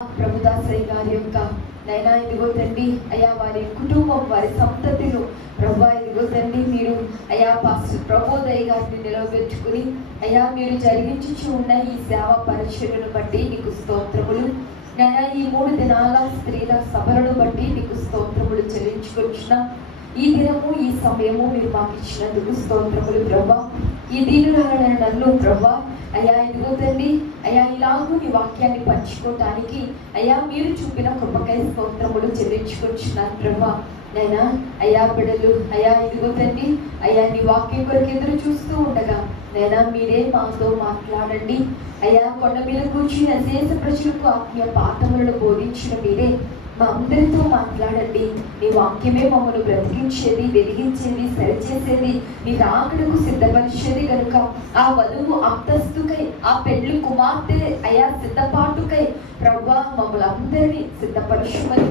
ప్రభుదాసయ్య గారి యొక్క నైనా ఇదిగో తండ్రి అయ్యా వారి కుటుంబం వారి సంతతిలో ప్రభా ఇదిగో తండ్రి మీరు అయ్యా పాస్టర్ ప్రబోధయ్య గారిని నిలవబెట్టుకుని అయ్యా మీరు జరిగించుచు ఉన్న ఈ సేవ పరిచర్యను బట్టి నీకు స్తోత్రములు. నైనా ఈ 3 దినాల స్త్రీల సభలను బట్టి నీకు స్తోత్రములు చెల్లించుకొచ్చున్నాం. ఈ దినము ఈ సమయము మీరు మాకు ఇచ్చినందుకు స్తోత్రములు ప్రభా. ఈ దీనురాలైన నన్ను ప్రభా అయ్యా ఇదిగో తండ్రి అయ్యా ఇలాగూ నీ వాక్యాన్ని పంచుకోవటానికి అయ్యా మీరు చూపిన కృపకై స్తోత్రములు చెల్లించుకొచ్చున్నాను ప్రభా. నైనా అయ్యా బిడ్డలు అయ్యా ఇదిగో తండ్రి అయ్యా నీ వాక్యం కొరకు ఎదురు చూస్తూ ఉండగా నైనా మీరే మాతో మాట్లాడండి. అయ్యా కొండ మీద కూర్చుని అశేష ప్రజలకు ఆత్మీయ పాఠములను బోధించిన మీరే మా అందరితో మాట్లాడండి. నీ వాక్యమే మమ్మల్ని బ్రతికించేది, వెలిగించేది, సరిచేసేది, నీ రాకడకు సిద్ధపరిచేది కనుక ఆ వధువు అంతస్తుకై ఆ పెళ్లి కుమార్తె అయా సిద్ధపాటుకై ప్రభువా మమ్మల్ని అందరినీ సిద్ధపరచుమని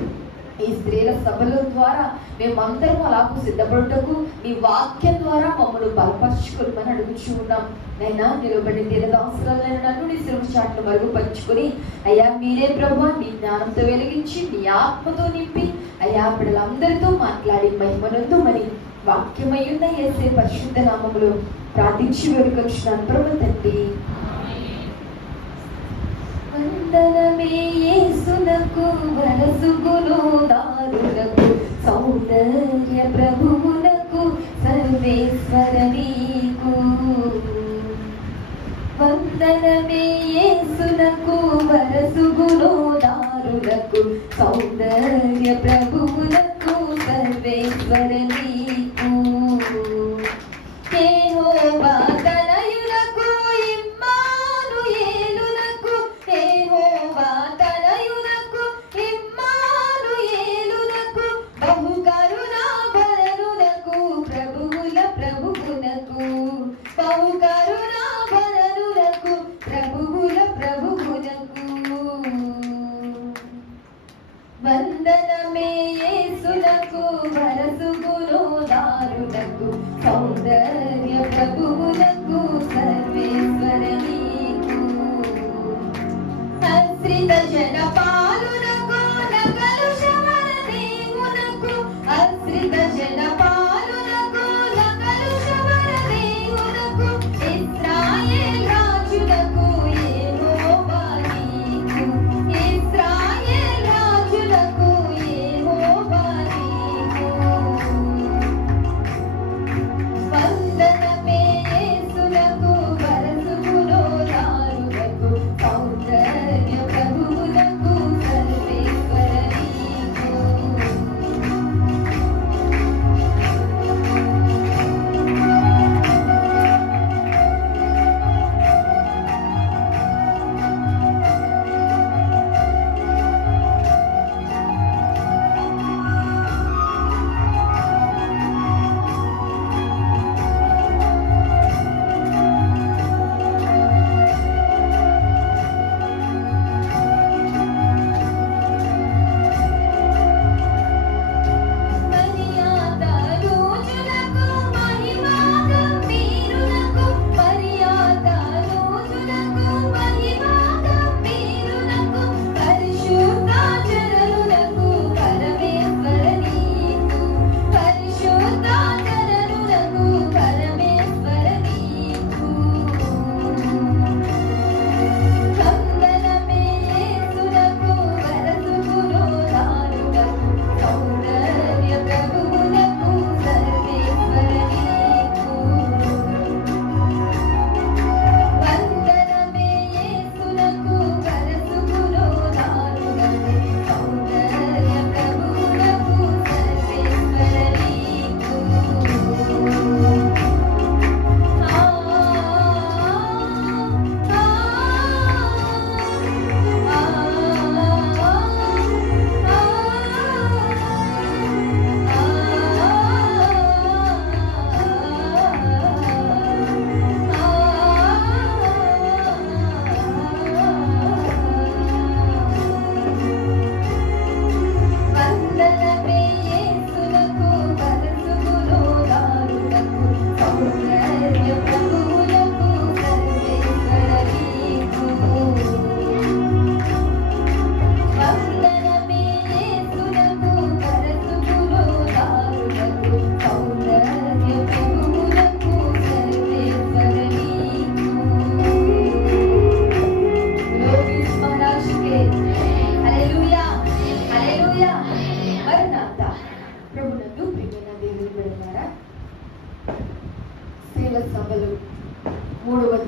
ఈ స్త్రీల సభల ద్వారా మేమందరం అలాగూ సిద్ధపడుటకు నీ వాక్యం ద్వారా మమ్మల్ని బలపరుచుకోమని అడుగుచూ ఉన్నాం. నైనా నిలబడి దీనదాసులైన నన్ను నీ సిలువ చాట్లు మరుగుపరుచుకొని అయ్యా మీరే ప్రభువా నీ జ్ఞానంతో వెలిగించి నీ ఆత్మతో నింపి అయ్యా బిడ్డలందరితో మాట్లాడి మహిమనందుమని వాక్యమయ్యున్న యేసే పరిశుద్ధ నామములో ప్రార్థించి వేడుకొచ్చున్నాను ప్రభు తండ్రి. వందనమే యేసునకు వరసుగును దారులకు సౌందర్య ప్రభువునకు సర్వేశ్వర నీకు. వందనమే యేసునకు వరసుగును దారులకు సౌందర్య ప్రభువునకు సర్వేశ్వర నీకు. యెహోవా తనయులకు ఇమ్మానుయేలునకు యెహోవా తనయులకు ఇమ్మానుయేలునకు బహుకరుణాభరణునకు ప్రభువుల ప్రభువునకు బహుకరుణాభరణునకు ప్రభువుల ప్రభువునకు. వందనమే యేసునకు వరసుగును దారులకు సౌందర్య ప్రభువునకు సర్వేశ్వర నీకు. ఆశ్రిత జన పాలునకు నకలుషవర దేవునకు ఆశ్రిత జన పాలునకు నకలుషవర దేవునకు ఇశ్రాయేల్ రాజునకు యెహోవా నీకు. ఇశ్రాయేల్ రాజునకు యెహోవా నీకు. వందనమే యేసునకు వరసుగును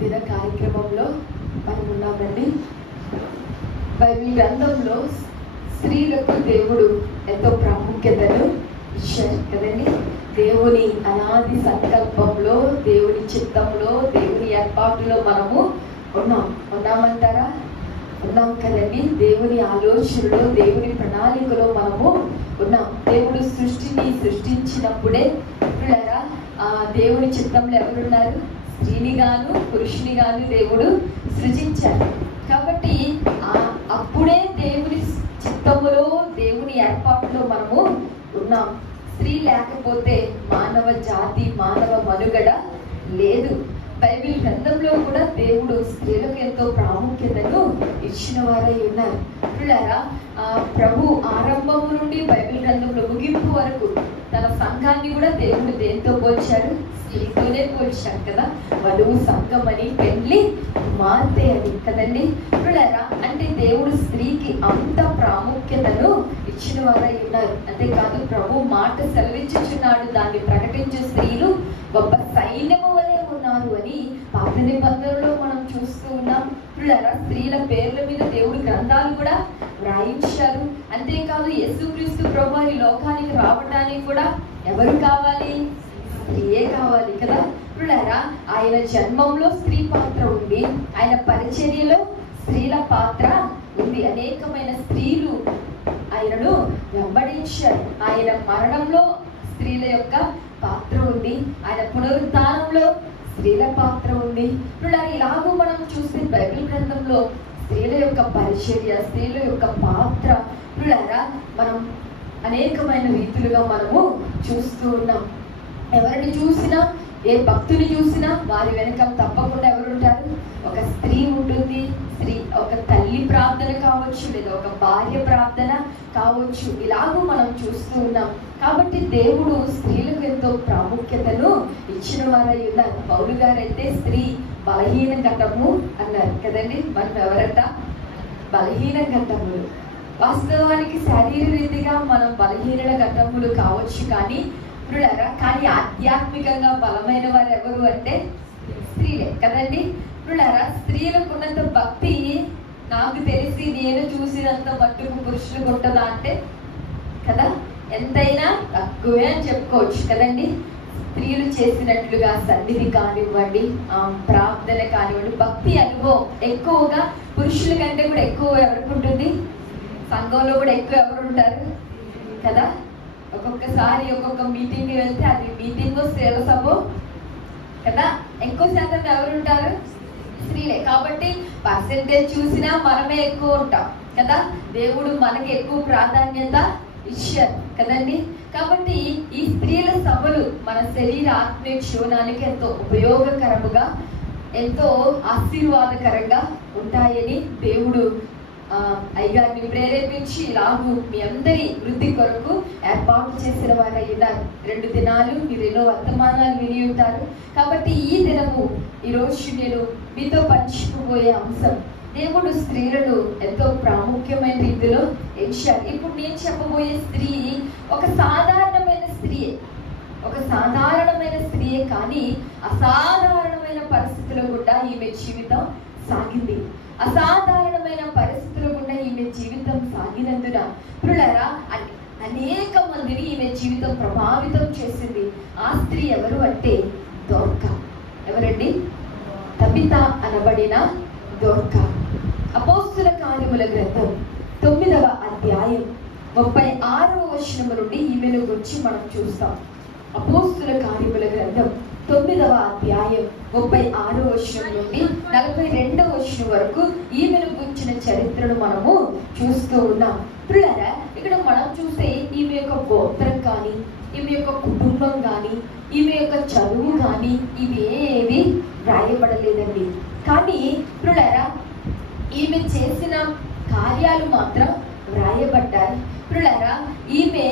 దిన కార్యక్రమంలో మనం ఉన్నామండి. బైబిల్ గ్రంథంలో స్త్రీలకు దేవుడు ఎంతో ప్రాముఖ్యతను ఇచ్చారు కదండి. దేవుని అనాది సంకల్పంలో, దేవుని చిత్తంలో, దేవుని ఏర్పాటులో మనము ఉన్నామంటారా? ఉన్నాం కదండి. దేవుని ఆలోచనలో, దేవుని ప్రణాళికలో మనము ఉన్నాం. దేవుడు సృష్టిని సృష్టించినప్పుడే పిల్లరా దేవుని చిత్తంలో ఎవరున్నారు? స్త్రీని గాను పురుషుని గాను దేవుడు సృజించారు. కాబట్టి అప్పుడే దేవుని చిత్తములో, దేవుని ఏర్పాటులో మనము ఉన్నాం. స్త్రీ లేకపోతే మానవ జాతి, మానవ మనుగడ లేదు. బైబిల్ గ్రంథంలో కూడా దేవుడు స్త్రీలకు ఎంతో ప్రాముఖ్యతను ఇచ్చిన వారై ఉన్నారు. పిల్లరా ప్రభు ఆరంభం నుండి బైబిల్ గ్రంథంలో ముగింపు వరకు తన సంఘాన్ని కూడా దేవుడు దేంతో పోల్చారు? స్త్రీతోనే పోల్చారు కదా. వధువు సంఘం అని, పెళ్లి కుమార్తె అని కదండి. పిల్లరా అంటే దేవుడు స్త్రీకి అంత ప్రాముఖ్యతను ఇచ్చిన వారై ఉన్నారు. అంతేకాదు ప్రభు మాట సెలవిచ్చుచున్నాడు, దాన్ని ప్రకటించే స్త్రీలు గొప్ప సైన్యము వలె ఉన్నారు అని పాత నిబంధనలో మనం చూస్తూ ఉన్నాం. పిల్లరా స్త్రీల పేర్ల మీద దేవుడు గ్రంథాలు కూడా వ్రాయించారు. అంతేకాదు యేసుక్రీస్తు ప్రభు ఈ లోకానికి రావడానికి కూడా ఎవరు కావాలి? స్త్రీయే కావాలి కదా. పిల్లరా ఆయన జన్మంలో స్త్రీ పాత్ర ఉంది, ఆయన పరిచర్యలో స్త్రీల పాత్ర ఉంది. అనేకమైన స్త్రీలు ఆయనను వెంబడించారు. ఆయన మరణంలో స్త్రీల యొక్క పాత్ర ఉంది, ఆయన పునరుద్ధానంలో స్త్రీల పాత్ర ఉంది. పిల్లరా ఇలాగూ మనం చూస్తే బైబిల్ గ్రంథంలో స్త్రీల యొక్క పరిచర్య, స్త్రీల యొక్క పాత్ర పిల్లరా మనం అనేకమైన రీతులుగా మనము చూస్తూ ఉన్నాం. ఎవరిని చూసినా, ఏ భక్తుని చూసినా వారి వెనక తప్పకుండా ఎవరు ఉంటారు? ఒక స్త్రీ ఉంటుంది. స్త్రీ ఒక తల్లి ప్రార్థన కావచ్చు, లేదా ఒక భార్య ప్రార్థన కావచ్చు. ఇలాగూ మనం చూస్తూ ఉన్నాం. కాబట్టి దేవుడు స్త్రీలకు ఎంతో ప్రాముఖ్యతను ఇచ్చిన వారై ఉన్నారు. పౌలు గారైతే స్త్రీ బలహీన ఘటము అన్నారు కదండి. మనం ఎవరంట? బలహీన ఘటములు. వాస్తవానికి శారీర రీతిగా మనం బలహీన ఘటములు కావచ్చు, కానీ కానీ ఆధ్యాత్మికంగా బలమైన వారు ఎవరు అంటే స్త్రీలే కదండి. పిల్లరా స్త్రీలకు ఉన్నంత భక్తి నాకు తెలిసి నేను చూసినంత మట్టుకు పురుషులకు ఉంటుందా అంటే కదా ఎంతైనా తక్కువే అని చెప్పుకోవచ్చు కదండి. స్త్రీలు చేసినట్లుగా సన్నిధి కానివ్వండి, ప్రార్థన కానివ్వండి, భక్తి అనుభవం ఎక్కువగా పురుషుల కంటే కూడా ఎక్కువ ఎవరికి ఉంటుంది? సంఘంలో కూడా ఎక్కువ ఎవరు ఉంటారు కదా. ఒక్కొక్కసారి ఒక్కొక్క మీటింగ్ వెళ్తే అది మీటింగ్ స్త్రీల సభ కదా. ఎక్కువ శాతం ఎవరు ఉంటారు? స్త్రీలే. కాబట్టి పర్సెంటేజ్ చూసినా మనమే ఎక్కువ ఉంటాం కదా. దేవుడు మనకి ఎక్కువ ప్రాధాన్యత ఇచ్చారు కదండి. కాబట్టి ఈ స్త్రీల సభలు మన శరీర ఆత్మీయ క్షేమానికి ఎంతో ఉపయోగకరముగా, ఎంతో ఆశీర్వాదకరంగా ఉంటాయని దేవుడు అయ్యగారిని ప్రేరేపించి ఇలాగూ మీ అందరి వృద్ధి కొరకు ఏర్పాటు చేసిన వారై ఉన్నారు. 2 దినాలు మీరు ఎన్నో వర్తమానాలు విని ఉంటారు. కాబట్టి ఈ దినము ఈరోజు నేను మీతో పంచుకుపోయే అంశం, దేవుడు స్త్రీలను ఎంతో ప్రాముఖ్యమైన రీతిలో ఎంచారు. ఇప్పుడు నేను చెప్పబోయే స్త్రీ ఒక సాధారణమైన స్త్రీయే, ఒక సాధారణమైన స్త్రీయే, కానీ అసాధారణమైన పరిస్థితుల గుండా ఈమె జీవితం సాగింది. అసాధారణమైన పరిస్థితుల గుండా ఈమె జీవితం సాగినందున ప్రియులారా అనేక మందిని ఈమె జీవితం ప్రభావితం చేసింది. ఆ స్త్రీ ఎవరు అంటే దోర్కా. ఎవరండి? తబిత అనబడిన దోర్కా. అపోస్తుల కార్యముల గ్రంథం 9వ అధ్యాయం 36వ వచనము నుండి ఈమెను గురించి మనం చూస్తాం. అపోస్తుల కార్యముల గ్రంథం 9వ అధ్యాయం 36వ వచనం నుండి 42వ వచనం వరకు ఈమెను గురించిన చరిత్రను మనము చూస్తూ ఉన్నాం. పిల్లరా ఇక్కడ మనం చూస్తే ఈమె యొక్క గోత్రం కానీ, ఈమె యొక్క కుటుంబం కానీ, ఈమె యొక్క చదువు కానీ ఇవేవి వ్రాయబడలేదండి. కానీ పిల్లరా ఈమె చేసిన కార్యాలు మాత్రం వ్రాయబడ్డాయి. పిల్లరా ఈమె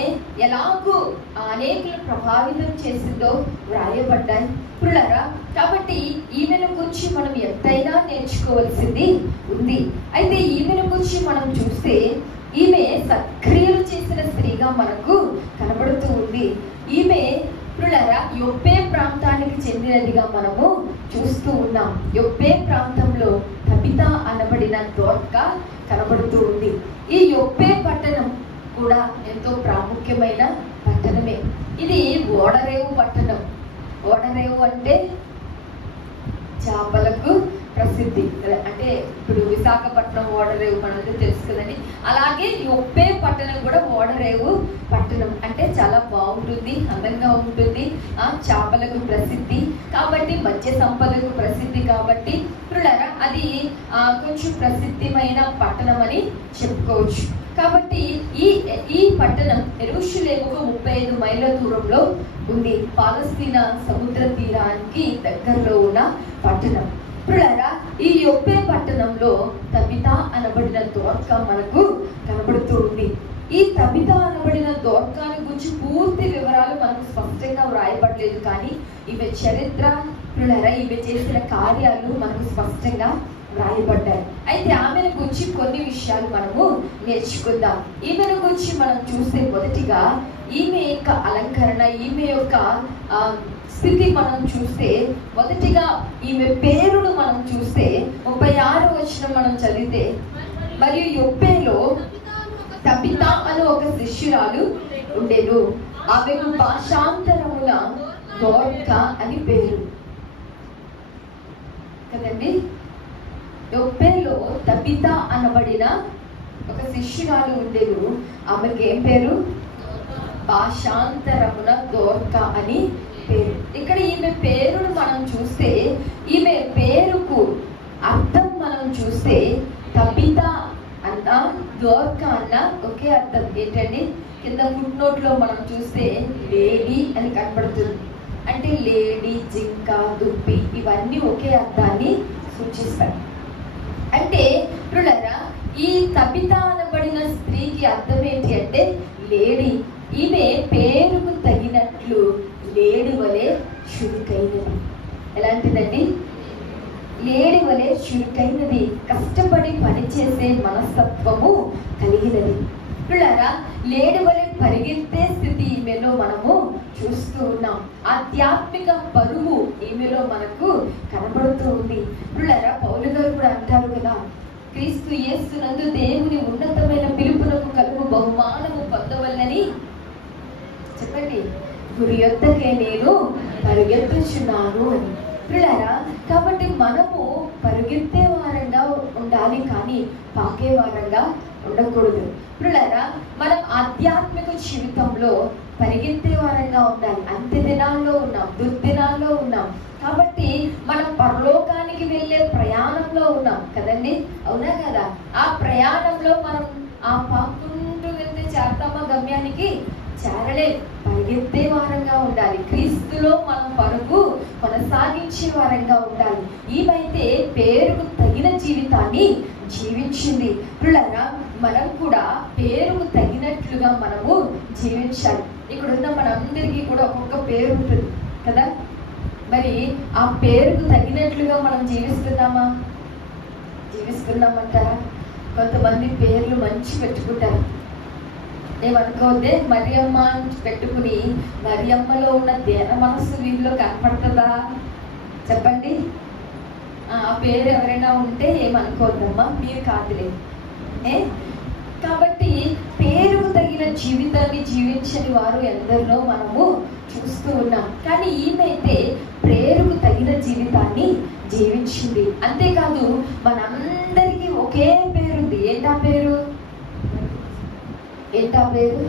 ఎలాగూ అనేకులు ప్రభావితం చేసిందో వ్రాయబడ్డాయి. పిల్లరా కాబట్టి ఈమెను గురించి మనం ఎంతైనా నేర్చుకోవాల్సింది ఉంది. అయితే ఈమెను గురించి మనం చూస్తే ఈమె సక్రియలు చేసిన స్త్రీగా మనకు కనబడుతూ ఉంది. ఈమె పిల్లరా యొప్పే ప్రాంతానికి చెందినదిగా మనము చూస్తూ ఉన్నాం. యొప్పే ప్రాంతంలో తబిత అనబడిన దోర్కా కనబడుతూ ఉంది. ఈ యొప్పే పట్టణం కూడా ఎంతో ప్రాముఖ్యమైన పట్టణమే. ఇది ఓడరేవు పట్టణం. ఓడరేవు అంటే చేపలకు ప్రసిద్ధి. అంటే ఇప్పుడు విశాఖపట్నం ఓడరేవు మనకు తెలుసు కదండి. అలాగే యొప్పే పట్టణం కూడా ఓడరేవు పట్టణం. అంటే చాలా బాగుంటుంది, అందంగా ఉంటుంది, చేపలకు ప్రసిద్ధి కాబట్టి, మత్స్య సంపదకు ప్రసిద్ధి కాబట్టి ప్రియులారా అది కొంచెం ప్రసిద్ధమైన పట్టణం అని చెప్పుకోవచ్చు. కాబట్టి ఈ పట్టణం యెరూషలేముకు 35 మైళ్ళ దూరంలో ఉంది. పాలస్తీనా సముద్ర తీరానికి దగ్గరలో ఉన్న పట్టణం. ప్రియులారా ఈ యొప్పే పట్టణంలో తబిత అనబడిన దోర్కా మనకు కనబడుతూ ఉంది. ఈ తబిత అనబడిన దోర్కాని గురించి పూర్తి వివరాలు మనకు స్పష్టంగా వ్రాయబడలేదు, కానీ ఈమె చరిత్ర, ప్రియులారా ఈమె చేసిన కార్యాలు మనకు స్పష్టంగా వ్రాయబడ్డాయి. అయితే ఆమెను గురించి కొన్ని విషయాలు మనము నేర్చుకుందాం. ఈమెను గురించి మనం చూస్తే మొదటిగా ఈమె యొక్క అలంకరణ, ఈమె యొక్క స్థితి మనం చూస్తే, మొదటిగా ఈమె పేరును మనం చూస్తే 36వ వచనం మనం చదివితే, మరియు యొప్పేలో తబిత అను ఒక శిష్యురాలు ఉండేను, ఆమెకు భాషాంతరమున దోర్కా అని పేరు కదండి. యొప్పేలో తబిత అనబడిన ఒక శిష్యురాలు ఉండేను, ఆమెకి ఏం పేరు? భాషాంతరమున దోర్కా అని పేరు. ఇక్కడ ఈమె పేరును మనం చూస్తే, ఈమె పేరుకు అర్థం మనం చూస్తే తబిత అన్న దోర్కా అన్న ఒకే అర్థం. ఏంటండి? కింద ఫుట్ నోట్ లో మనం చూస్తే లేడీ అని కనపడుతుంది. అంటే లేడీ, జింక, దుప్పి ఇవన్నీ ఒకే అర్థాన్ని సూచిస్తాయి. అంటే ప్రియులారా ఈ తబిత అనబడిన స్త్రీకి అర్థం ఏంటి అంటే లేడీ. ఈమె పేరుకు తగినట్లు లేడి వలె చురుకైనది. ఎలాంటిదండి? లేడి వలె చురుకైనది, కష్టపడి పనిచేసే మనస్తత్వము కలిగినది. ప్రియులారా లేడి వలె పరిగెత్తే స్థితి ఈమెలో మనము చూస్తూ ఉన్నాం. ఆధ్యాత్మిక పరువు ఈమెలో మనకు కనబడుతూ ఉంది. ప్రియులారా పౌలు గారు కూడా అంటారు కదా, క్రీస్తు యేసునందు దేవుని ఉన్నతమైన పిలుపునకు కలుగు బహుమానము పొందవలనని చెప్పండి, గురి యొద్దకే నేను పరిగెత్తుచున్నాను అని. ప్రియులారా కాబట్టి మనము పరిగెత్తే వారంగా ఉండాలి, కానీ పాకే వారంగా ఉండకూడదు. ప్రియులారా మనం ఆధ్యాత్మిక జీవితంలో పరిగెత్తే వారంగా ఉండాలి. అంత్య దినాల్లో ఉన్నాం, దుర్దినాల్లో ఉన్నాం. కాబట్టి మనం పరలోకానికి వెళ్ళే ప్రయాణంలో ఉన్నాం కదండి, అవునా కదా? ఆ ప్రయాణంలో మనం పాకుంటూ వెళ్తే చేరతామా? గమ్యానికి చేరలే. పరిగెత్తే వారంగా ఉండాలి. క్రీస్తులో మనం పరుగు కొనసాగించే వారంగా ఉండాలి. ఈమైతే పేరుకు తగిన జీవితాన్ని జీవించింది. ప్రియులారా మనం కూడా పేరుకు తగినట్లుగా మనము జీవించాలి. ఇక్కడున్న మనందరికీ కూడా ఒక్కొక్క పేరు ఉంటుంది కదా. మరి ఆ పేరుకు తగినట్లుగా మనం జీవిస్తున్నామంటారా? కొంతమంది పేర్లు మంచి పెట్టుకుంటారు. ఏమనుకోవద్దే, మరియమ్మ పెట్టుకుని మరియమ్మలో ఉన్న దేన మనస్సు వీరిలో కనపడుతుందా? చెప్పండి. ఆ పేరు ఎవరైనా ఉంటే ఏమనుకోవద్దమ్మా, మీరు కాదులే. కాబట్టి పేరుకు తగిన జీవితాన్ని జీవించని వారు ఎందరినో మనము చూస్తూ ఉన్నాం. కానీ ఈమెయితే పేరుకు తగిన జీవితాన్ని జీవించింది. అంతేకాదు మనందరికీ ఒకే పేరుంది. ఏంటా పేరు?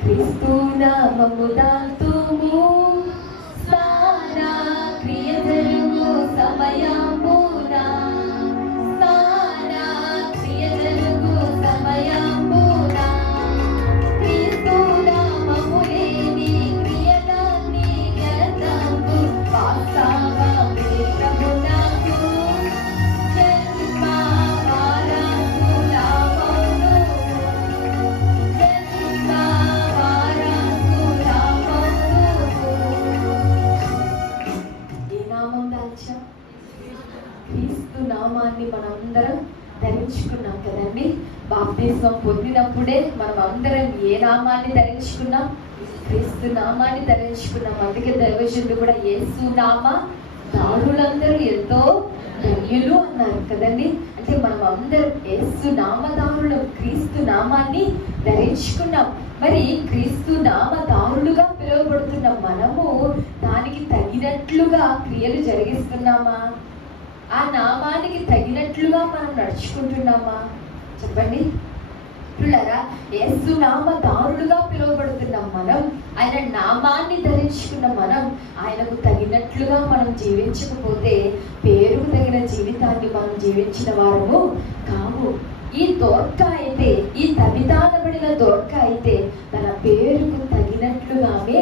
క్రీస్తు నామము దాల్తుము, స్నాన క్రియ జరుగు సమయమున, స్నాన క్రియ జరుగు సమయమున, క్రీస్తు నామము లేని క్రియలన్నీ వ్యర్థము, వాస్తవ మిత్రమునకు జన్మ వారసులమౌను, జన్మ వారసులమౌను. ఏ నామం దాల్చాం? క్రీస్తు నామాన్ని మనందరం ధరించుకున్నాం కదండి. బాప్తిస్మం పొందినప్పుడే మనం అందరం ఏ నామాన్ని ధరించుకున్నాం? క్రీస్తు నామాన్ని ధరించుకున్నాం. అందుకే దైవజనుడు కూడా యేసు నామ దారులందరూ ఎంతో ధన్యులు అన్నారు కదండి. అంటే మనం అందరం యేసు నామదారులు, క్రీస్తు నామాన్ని ధరించుకున్నాం. మరి క్రీస్తు నామదారులుగా పిలువబడుతున్న మనము దానికి తగినట్లుగా క్రియలు జరిగిస్తున్నామా? ఆ నామానికి తగినట్లుగా మనం నడుచుకుంటున్నామా? చెప్పండి పిల్లరా. యేసు నామదారులుగా పిలువబడుతున్న మనం, ఆయన నామాన్ని ధరించుకున్న మనం ఆయనకు తగినట్లుగా మనం జీవించకపోతే పేరుకు తగిన జీవితాన్ని మనం జీవించిన వారము కాము. ఈ దోర్క అయితే, ఈ తబితానబడిన దోర్క అయితే తన పేరుకు తగినట్లుగా ఆమె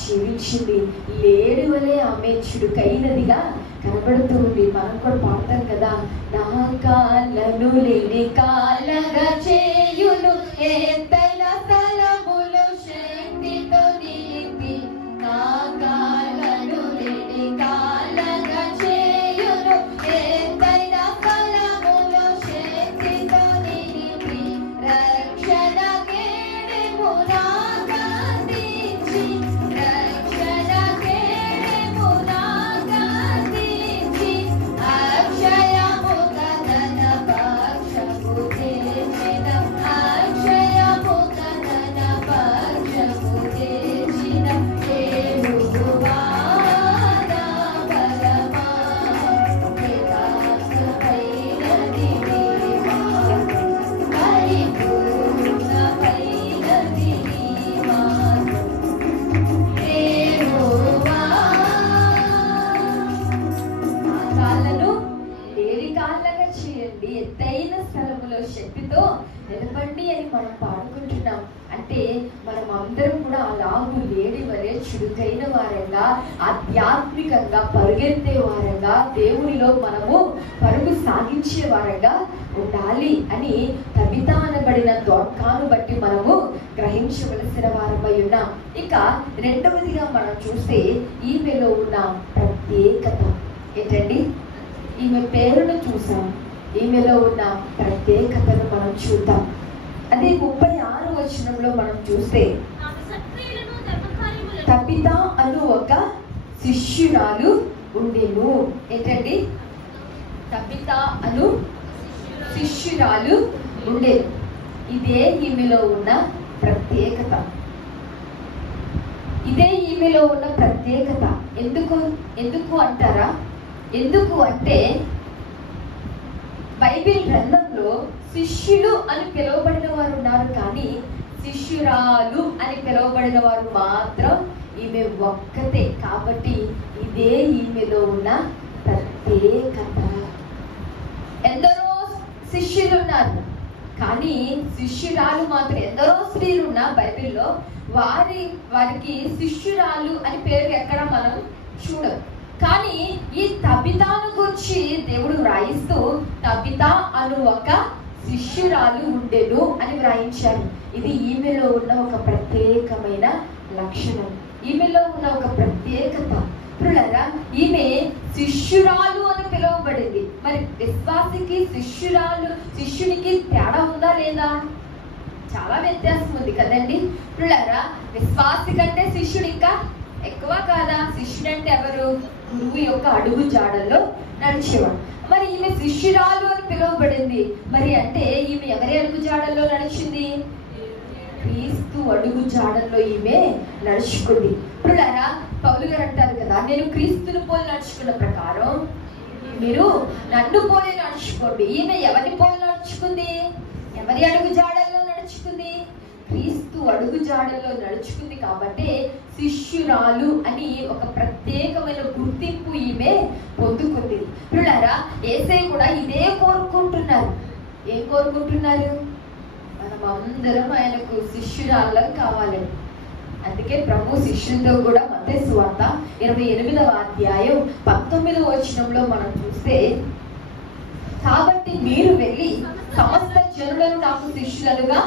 జీవించింది. లేడి వలె ఆమె చురుకైనదిగా కనబడుతూ ఉంది. మనం కూడా పాడతాం కదా, నా కాళ్ళను లేని కాళ్ళగా చేయును ఎత్తైన స్థలములు శక్తితో నింపి, నా కాళ్ళను లేని కాళ్ళగా చేయును ఎత్తైన స్థలములు శక్తితో నింపి, రక్షణ కేడెము నాకందించి, రక్షణ కేడెము నాకందించి, అక్షయముగా తన పక్షము తెచ్చిన, అక్షయముగా తన పక్షము తెచ్చిన దేవుడువా నా బలమా, వికాసమైనది నీ మార్గం, పరిపూర్ణమైనది నీ మార్గం, యెహోవా. ఆ కాళ్ళను లేడి కాళ్ళగా చేయండి, ఎత్తైన స్థలములో శక్తితో నిలబండి అని మనం పాడుకుంటున్నాం. అంటే మనం అందరం కూడా అలాగూ లేడి వలె చురుకైన వారంగా, ఆధ్యాత్మికంగా పరుగెత్తే వారంగా, దేవునిలో మనము పరుగు సాగించే వారంగా ఉండాలి అని తబితా అనబడిన దోర్కాను బట్టి మనము గ్రహించవలసిన వారమై ఉన్నాం. ఇక రెండవదిగా మనం చూస్తే ఈమెలో ఉన్న ప్రత్యేకత ఏంటండి? ఈమె పేరును చూసాం, ఈమెలో ఉన్న ప్రత్యేకతను మనం చూద్దాం. అదే 36వ వచనంలో మనం చూస్తే, తబితా అను ఒక శిష్యురాలు ఉండెను. ఏంటండి? తబితా అను శిష్యురాలు ఉండేది. ఇదే ఈమెలో ఉన్న ప్రత్యేకత. ఇదే ఈమెలో ఉన్న ప్రత్యేకత. ఎందుకు అంటారా? ఎందుకు అంటే బైబిల్ గ్రంథంలో శిష్యులు అని పిలువబడిన వారు ఉన్నారు, కానీ శిష్యురాలు అని పిలువబడిన వారు మాత్రం ఈమె ఒక్కతే. కాబట్టి ఇదే ఈమెలో ఉన్న ప్రత్యేకత. ఎందరో శిష్యులు ఉన్నారు, కానీ శిష్యురాలు మాత్రం, ఎందరో స్త్రీలు ఉన్న బైబిల్లో వారికి శిష్యురాలు అని పేరు ఎక్కడ మనం చూడం. కానీ ఈ తబితాను గురించి దేవుడు వ్రాయిస్తూ తబితా అను ఒక శిష్యురాలు ఉండెను అని వ్రాయించారు. ఇది ఈమెలో ఉన్న ఒక ప్రత్యేకమైన లక్షణం, ఈమెలో ఉన్న ఒక ప్రత్యేకత. ప్రియులారా, ఈమె శిష్యురాలు అని పిలువబడింది. మరి విశ్వాసికి శిష్యునికి తేడా ఉందా లేదా? చాలా వ్యత్యాసం ఉంది కదండి. ప్రియులారా, విశ్వాసి కంటే శిష్యుడు ఇంకా ఎక్కువ కాదా? శిష్యుడు అంటే ఎవరు? గురువు యొక్క అడుగు జాడల్లో నడిచేవాడు. మరి ఈమె శిష్యురాలు అని పిలువబడింది. మరి అంటే ఈమె ఎవరి అడుగు జాడల్లో నడిచింది? క్రీస్తు అడుగు జాడల్లో ఈమె నడుచుకుంది. ప్రియులారా, పౌలు గారు అంటారు కదా, నేను క్రీస్తుని పోలి నడుచుకున్న ప్రకారం మీరు నన్ను పోలి నడుచుకోండి. ఈమె ఎవరిని పోలి నడుచుకుంది? ఎవరి అడుగు జాడల్లో నడుచుకుంది? క్రీస్తు అడుగు జాడల్లో నడుచుకుంది. కాబట్టి శిష్యురాలు అని ఒక ప్రత్యేకమైన గుర్తింపు ఈమె పొందుకుంది. ప్రియులారా, యేసయ్య కూడా ఇదే కోరుకుంటున్నారు. ఏం కోరుకుంటున్నారు? మనం అందరం ఆయనకు శిష్యురాళ్ళం కావాలని. అందుకే ప్రభు శిష్యులతో కూడా మత్తయి సువార్త 28వ అధ్యాయం 19వ వచనంలో మనం చూస్తే, కాబట్టి మీరు వెళ్ళి సమస్త జనులను నాకు శిష్యులుగా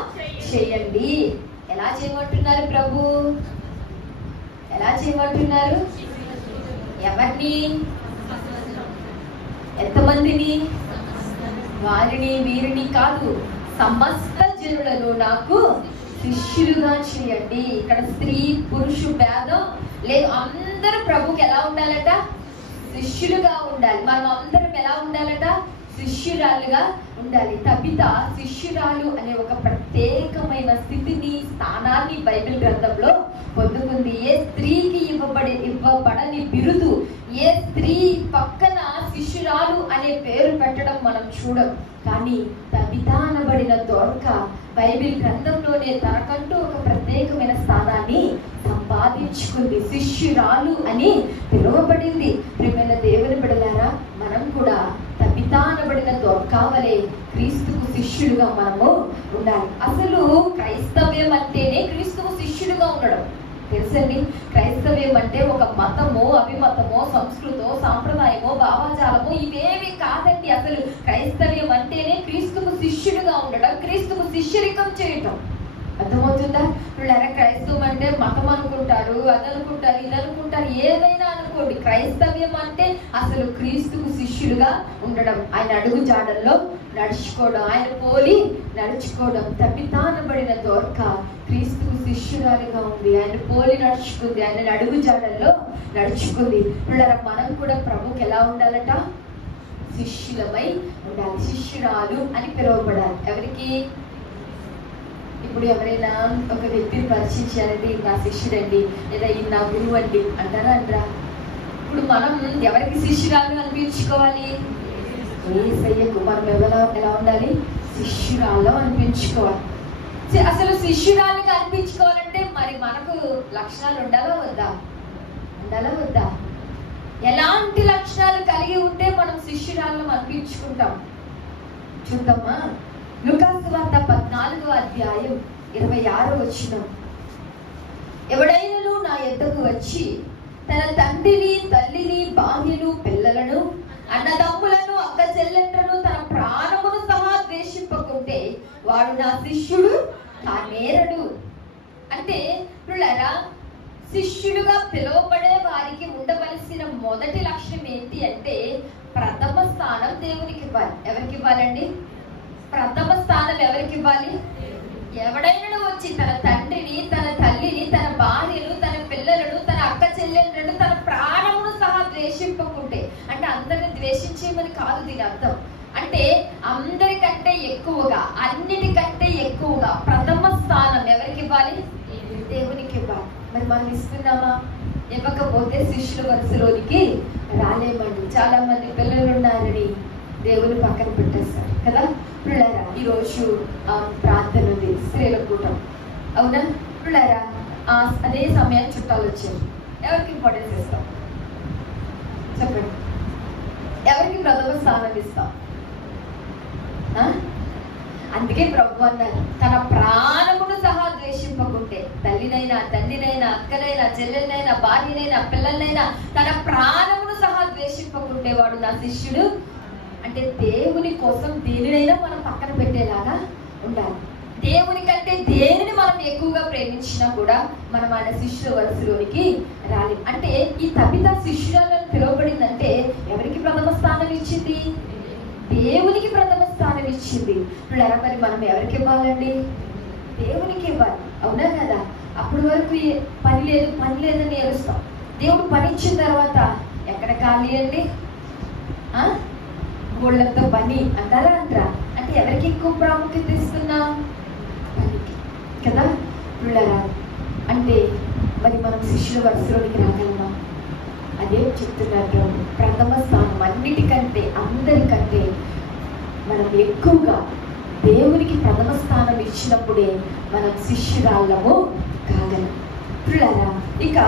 చేయండి. ఎలా చేయమంటున్నారు ప్రభు? ఎలా చేయమంటున్నారు? ఎవరిని? ఎంతమందిని? వారిని వీరిని కాదు, సమస్త జనులను నాకు శిష్యులుగా చేయండి. ఇక్కడ స్త్రీ పురుషు భేదం లేదు, అందరూ ప్రభుకి ఎలా ఉండాలట? శిష్యులుగా ఉండాలి. మనం అందరం ఎలా ఉండాలట? శిష్యురాలుగా ఉండాలి. తబిత శిష్యురాలు అనే ఒక ప్రత్యేకమైన స్థితిని, స్థానాన్ని బైబిల్ గ్రంథంలో పొందుకుంది. ఏ స్త్రీకి ఇవ్వబడని బిరుదు, ఏ స్త్రీ పక్కన శిష్యురాలు అనే పేరు పెట్టడం మనం చూడం. కానీ తబిత అనబడిన దొర్క బైబిల్ గ్రంథంలోనే తనకంటూ ఒక ప్రత్యేకమైన స్థానాన్ని సంపాదించుకుంది. శిష్యురాలు అని పిలువబడింది. ప్రియమైన దేవుని బిడ్డలారా, మనం కూడా తబిత అనబడిన దొర్క వలె క్రీస్తుకు శిష్యులుగా మనము ఉండాలి. అసలు క్రైస్తవ్యం అంటేనే క్రీస్తుకు శిష్యులుగా ఉండడం. తెలుసండి, క్రైస్తవ్యం అంటే ఒక మతమో, అభిమతమో, సంస్కృతో, సాంప్రదాయమో, భావాజాలమో ఇవేమి కాదండి. అసలు క్రైస్తవ్యం అంటేనే క్రీస్తుకు శిష్యులుగా ఉండడం, క్రీస్తుకు శిష్యరికం చేయటం. అర్థమవుతుందా? వీళ్ళ క్రైస్తవం అంటే మతం అనుకుంటారు, అది అనుకుంటారు, ఇది అనుకుంటారు, ఏదైనా అనుకోండి. క్రైస్తవ్యం అంటే అసలు క్రీస్తుకు శిష్యులుగా ఉండడం, ఆయన అడుగు జాడల్లో నడుచుకోవడం, ఆయన పోలి నడుచుకోవడం. తబిత అనబడిన దొర్క క్రీస్తుకు శిష్యురాలుగా ఉంది. ఆయన పోలి నడుచుకుంది, ఆయన అడుగు జాడల్లో నడుచుకుంది. వీళ్ళ మనం కూడా ప్రభుకి ఎలా ఉండాలట? శిష్యులమై ఉండాలి. శిష్యురాలు అని పిలువబడాలి. ఎవరికి? ఇప్పుడు ఎవరైనా ఒక వ్యక్తిని పరిచయించారంటే ఇది నా శిష్యుడండి, లేదా ఇది నా గురువు అండి అంటారా అంటారా? ఇప్పుడు మనం ఎవరికి శిష్యురాలు అనిపించుకోవాలి? యేసయ్యకు మనం ఎలా ఉండాలి? శిష్యురాలు అనిపించుకోవాలి. అసలు శిష్యురాలుగా అనిపించుకోవాలంటే మరి మనకు లక్షణాలు ఉండాలా వద్దా? ఉండాలా వద్దా? ఎలాంటి లక్షణాలు కలిగి ఉంటే మనం శిష్యురాలను అనిపించుకుంటాం? చూద్దామా? లూకాసు సువార్త 14వ అధ్యాయం 26వ వచనం. ఎవడైనను నా యొద్దకు వచ్చి తన తండ్రిని, తల్లిని, భార్యను, పిల్లలను, అన్నదమ్ములను, అక్క చెల్లెళ్ళను, తన ప్రాణమును సహా ద్వేషింపకుంటే వాడు నా శిష్యుడు కానేరడు. అంటే పిల్లరా, శిష్యులుగా పిలువబడే వారికి ఉండవలసిన మొదటి లక్ష్యం ఏంటి అంటే ప్రథమ స్థానం దేవునికి ఇవ్వాలి. ఎవరికి ఇవ్వాలండి? ప్రథమ స్థానం ఎవరికి ఇవ్వాలి? ఎవడైనా వచ్చి తన తండ్రిని, తన తల్లిని, తన భార్యను, తన పిల్లలను, తన అక్క చెల్లెలను, తన ప్రాణమును సహా ద్వేషింపకుంటే, అంటే అందరిని ద్వేషించేమని కాదు దీని అర్థం. అంటే అందరికంటే ఎక్కువగా, అన్నిటికంటే ఎక్కువగా ప్రథమ స్థానం ఎవరికి ఇవ్వాలి? దేవునికి ఇవ్వాలి. మరి మనం ఇస్తున్నామా? ఇవ్వకపోతే శిష్యుల వరుసలోనికి రాలేమండి. చాలా మంది పిల్లలు ఉన్నారని దేవుని పక్కన పెట్టేస్తారు కదా. పిల్లరా, ఈరోజు ప్రార్థన ఉంది, స్త్రీల కూటం, అవునా? పిల్లరా, అదే సమయాన్ని చుట్టాలు వచ్చారు. ఎవరికి ఇంపార్టెన్స్ ఇస్తాం చెప్పండి? ఎవరికి ప్రథమ స్థానం ఇస్తాం? అందుకే ప్రభు అన్నారు, తన ప్రాణమును సహా ద్వేషింపకుంటే, తల్లినైనా, తండ్రినైనా, అక్కనైనా, చెల్లెలనైనా, భార్యనైనా, పిల్లలనైనా తన ప్రాణమును సహా ద్వేషింపకుంటే వాడు నా శిష్యుడు. అంటే దేవుని కోసం దేనినైనా మనం పక్కన పెట్టేలాగా ఉండాలి. దేవుని కంటే దేనిని మనం ఎక్కువగా ప్రేమించినా కూడా మనం ఆయన శిష్యుల వరుసలోనికి రాలి. అంటే ఈ తబిత శిష్యురాలను పిలువబడిందంటే ఎవరికి ప్రథమ స్థానం ఇచ్చింది? దేవునికి ప్రథమ స్థానం ఇచ్చింది. మరి మనం ఎవరికి ఇవ్వాలండి? దేవునికి ఇవ్వాలి, అవునా కదా? అప్పటి వరకు పని లేదని ఏడుస్తాం. దేవుడు పని ఇచ్చిన తర్వాత ఎక్కడ ఖాళీ అండి? గోళ్ళంతో పని అంటారా అంటారా? అంటే ఎవరికి ఎక్కువ ప్రాముఖ్యత ఇస్తున్నాం? పనికి కదా. అంటే మరి మనం శిష్యుల వరుసలోనికి రాగలమా? అదే చెప్తున్నారు, ప్రథమ స్థానం అన్నిటికంటే, అందరికంటే మనం ఎక్కువగా దేవునికి ప్రథమ స్థానం ఇచ్చినప్పుడే మనం శిష్యురాళ్ళము కాగలం. ఇక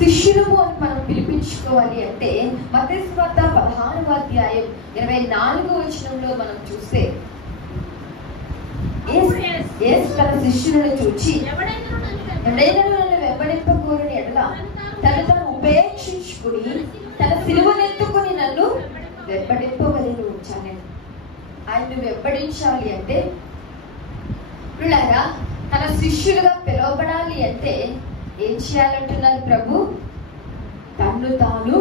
శిష్యులము అని మనం పిలిపించుకోవాలి అంటే మత్తయి సువార్త 16వ అధ్యాయం 24వ వచనంలో మనం చూస్తే, యేసు తన శిష్యులను చూచి ఎవడైనా నన్ను వెంబడింపకోరని ఎడల తను తాను ఉపేక్షించుకుని తన సిలువనెత్తుకుని నన్ను వెంబడింపవలెను. ఆయన్ని వెంబడించాలి అంటే తన శిష్యులుగా పిలువబడాలి అంటే ఏం చేయాలంటున్నారు ప్రభు? తన్ను తాను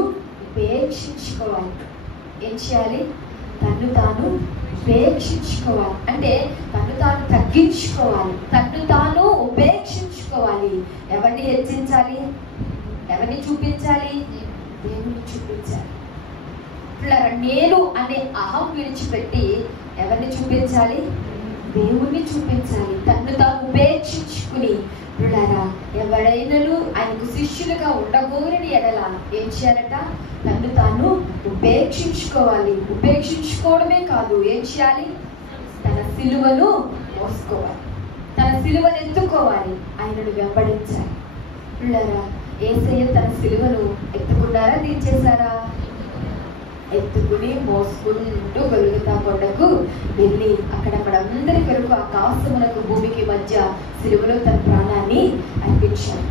ఉపేక్షించుకోవాలి. ఏం చేయాలి? తన్ను తాను ఉపేక్షించుకోవాలి. అంటే తన్ను తాను తగ్గించుకోవాలి, తన్ను తాను ఉపేక్షించుకోవాలి. ఎవరిని హెచ్చించాలి? ఎవరిని చూపించాలి? దేవుని చూపించాలి. నేను అనే అహం విడిచిపెట్టి ఎవరిని చూపించాలి? దేవుణ్ణి చూపించాలి. తన్ను తాను ఉపేక్షించుకుని ఎవరైనాను ఆయనకు శిష్యులుగా ఉండగోరని ఎడల ఏం చేయాలట? తన్ను తాను ఉపేక్షించుకోవాలి. ఉపేక్షించుకోవడమే కాదు, ఏం చేయాలి? తన సిలువను మోసుకోవాలి, తన సిలువను ఎత్తుకోవాలి, ఆయనను వెంబడించాలి. యేసయ్య తన సిలువను ఎత్తుకున్నారా, దించేశారా? ఎత్తుకుని మోసుకుంటూ గొల్గొతా కొండకు వెళ్ళి అక్కడ మనందరి కొరకు ఆకాశమునకు భూమికి మధ్య సిలువలో తన ప్రాణాన్ని అర్పించారు.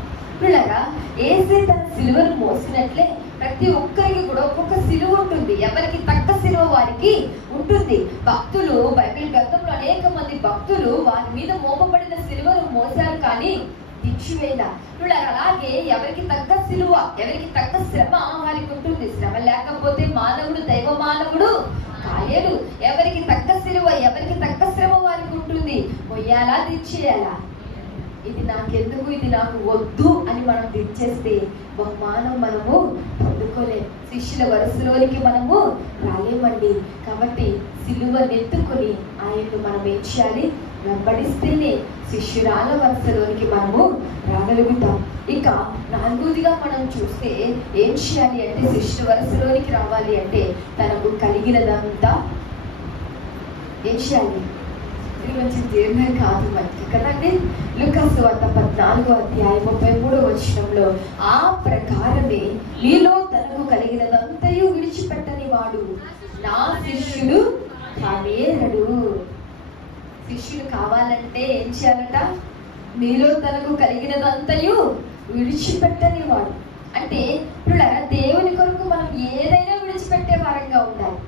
యేసే తన సిలువను మోసినట్లే ప్రతి ఒక్కరికి కూడా ఒక్కొక్క సిలువ ఉంటుంది. ఎవరికి తగ్గ సిలువ వారికి ఉంటుంది. భక్తులు, బైబిల్ గ్రంథంలో అనేక మంది భక్తులు వారి మీద మోపబడిన సిలువను మోసారు, కానీ దించివేళ అలాగే ఎవరికి తగ్గ సిలువ, ఎవరికి తగ్గ శ్రమ వారికి ఉంటుంది. శ్రమ లేకపోతే మానవుడు దైవ మానవుడు కాలేడు. ఎవరికి తగ్గ సిలువ, ఎవరికి తగ్గ శ్రమ వారికి ఉంటుంది. మొయ్యాలా, దించేయాలా? ఇది నాకెందుకు, ఇది నాకు వద్దు అని మనం దించేస్తే బహుమానం మనము పొందుకోలేము. శిష్యుల వరుసలోనికి మనము రాలేమండి. కాబట్టి సిలువ నెత్తుకొని ఆయన్ను మనం ఏం చేయాలి? వెంబడిస్తేనే శిష్యురాల వరుసలోనికి మనము రాగలుగుతాం. ఇక నాలుగోదిగా మనం చూస్తే ఏం చేయాలి అంటే, శిష్యుల వరుసలోనికి రావాలి అంటే తనకు కలిగినదంతా ఏం చేయాలి? ఇది మంచి దీర్ఘం కాదు మనకి కదండి. లూకా సువార్త 14:33 ఆ ప్రకారమే మీలో తనకు కలిగినదంతయు విడిచిపెట్టని వాడు నా శిష్యుడు కానేరడు. శిష్యుడు కావాలంటే ఏం చేయాలట? మీలో తనకు కలిగినదంతయు విడిచిపెట్టని వాడు. అంటే దేవుని కొరకు మనం ఏదైనా విడిచిపెట్టే వారంగా ఉండాలి.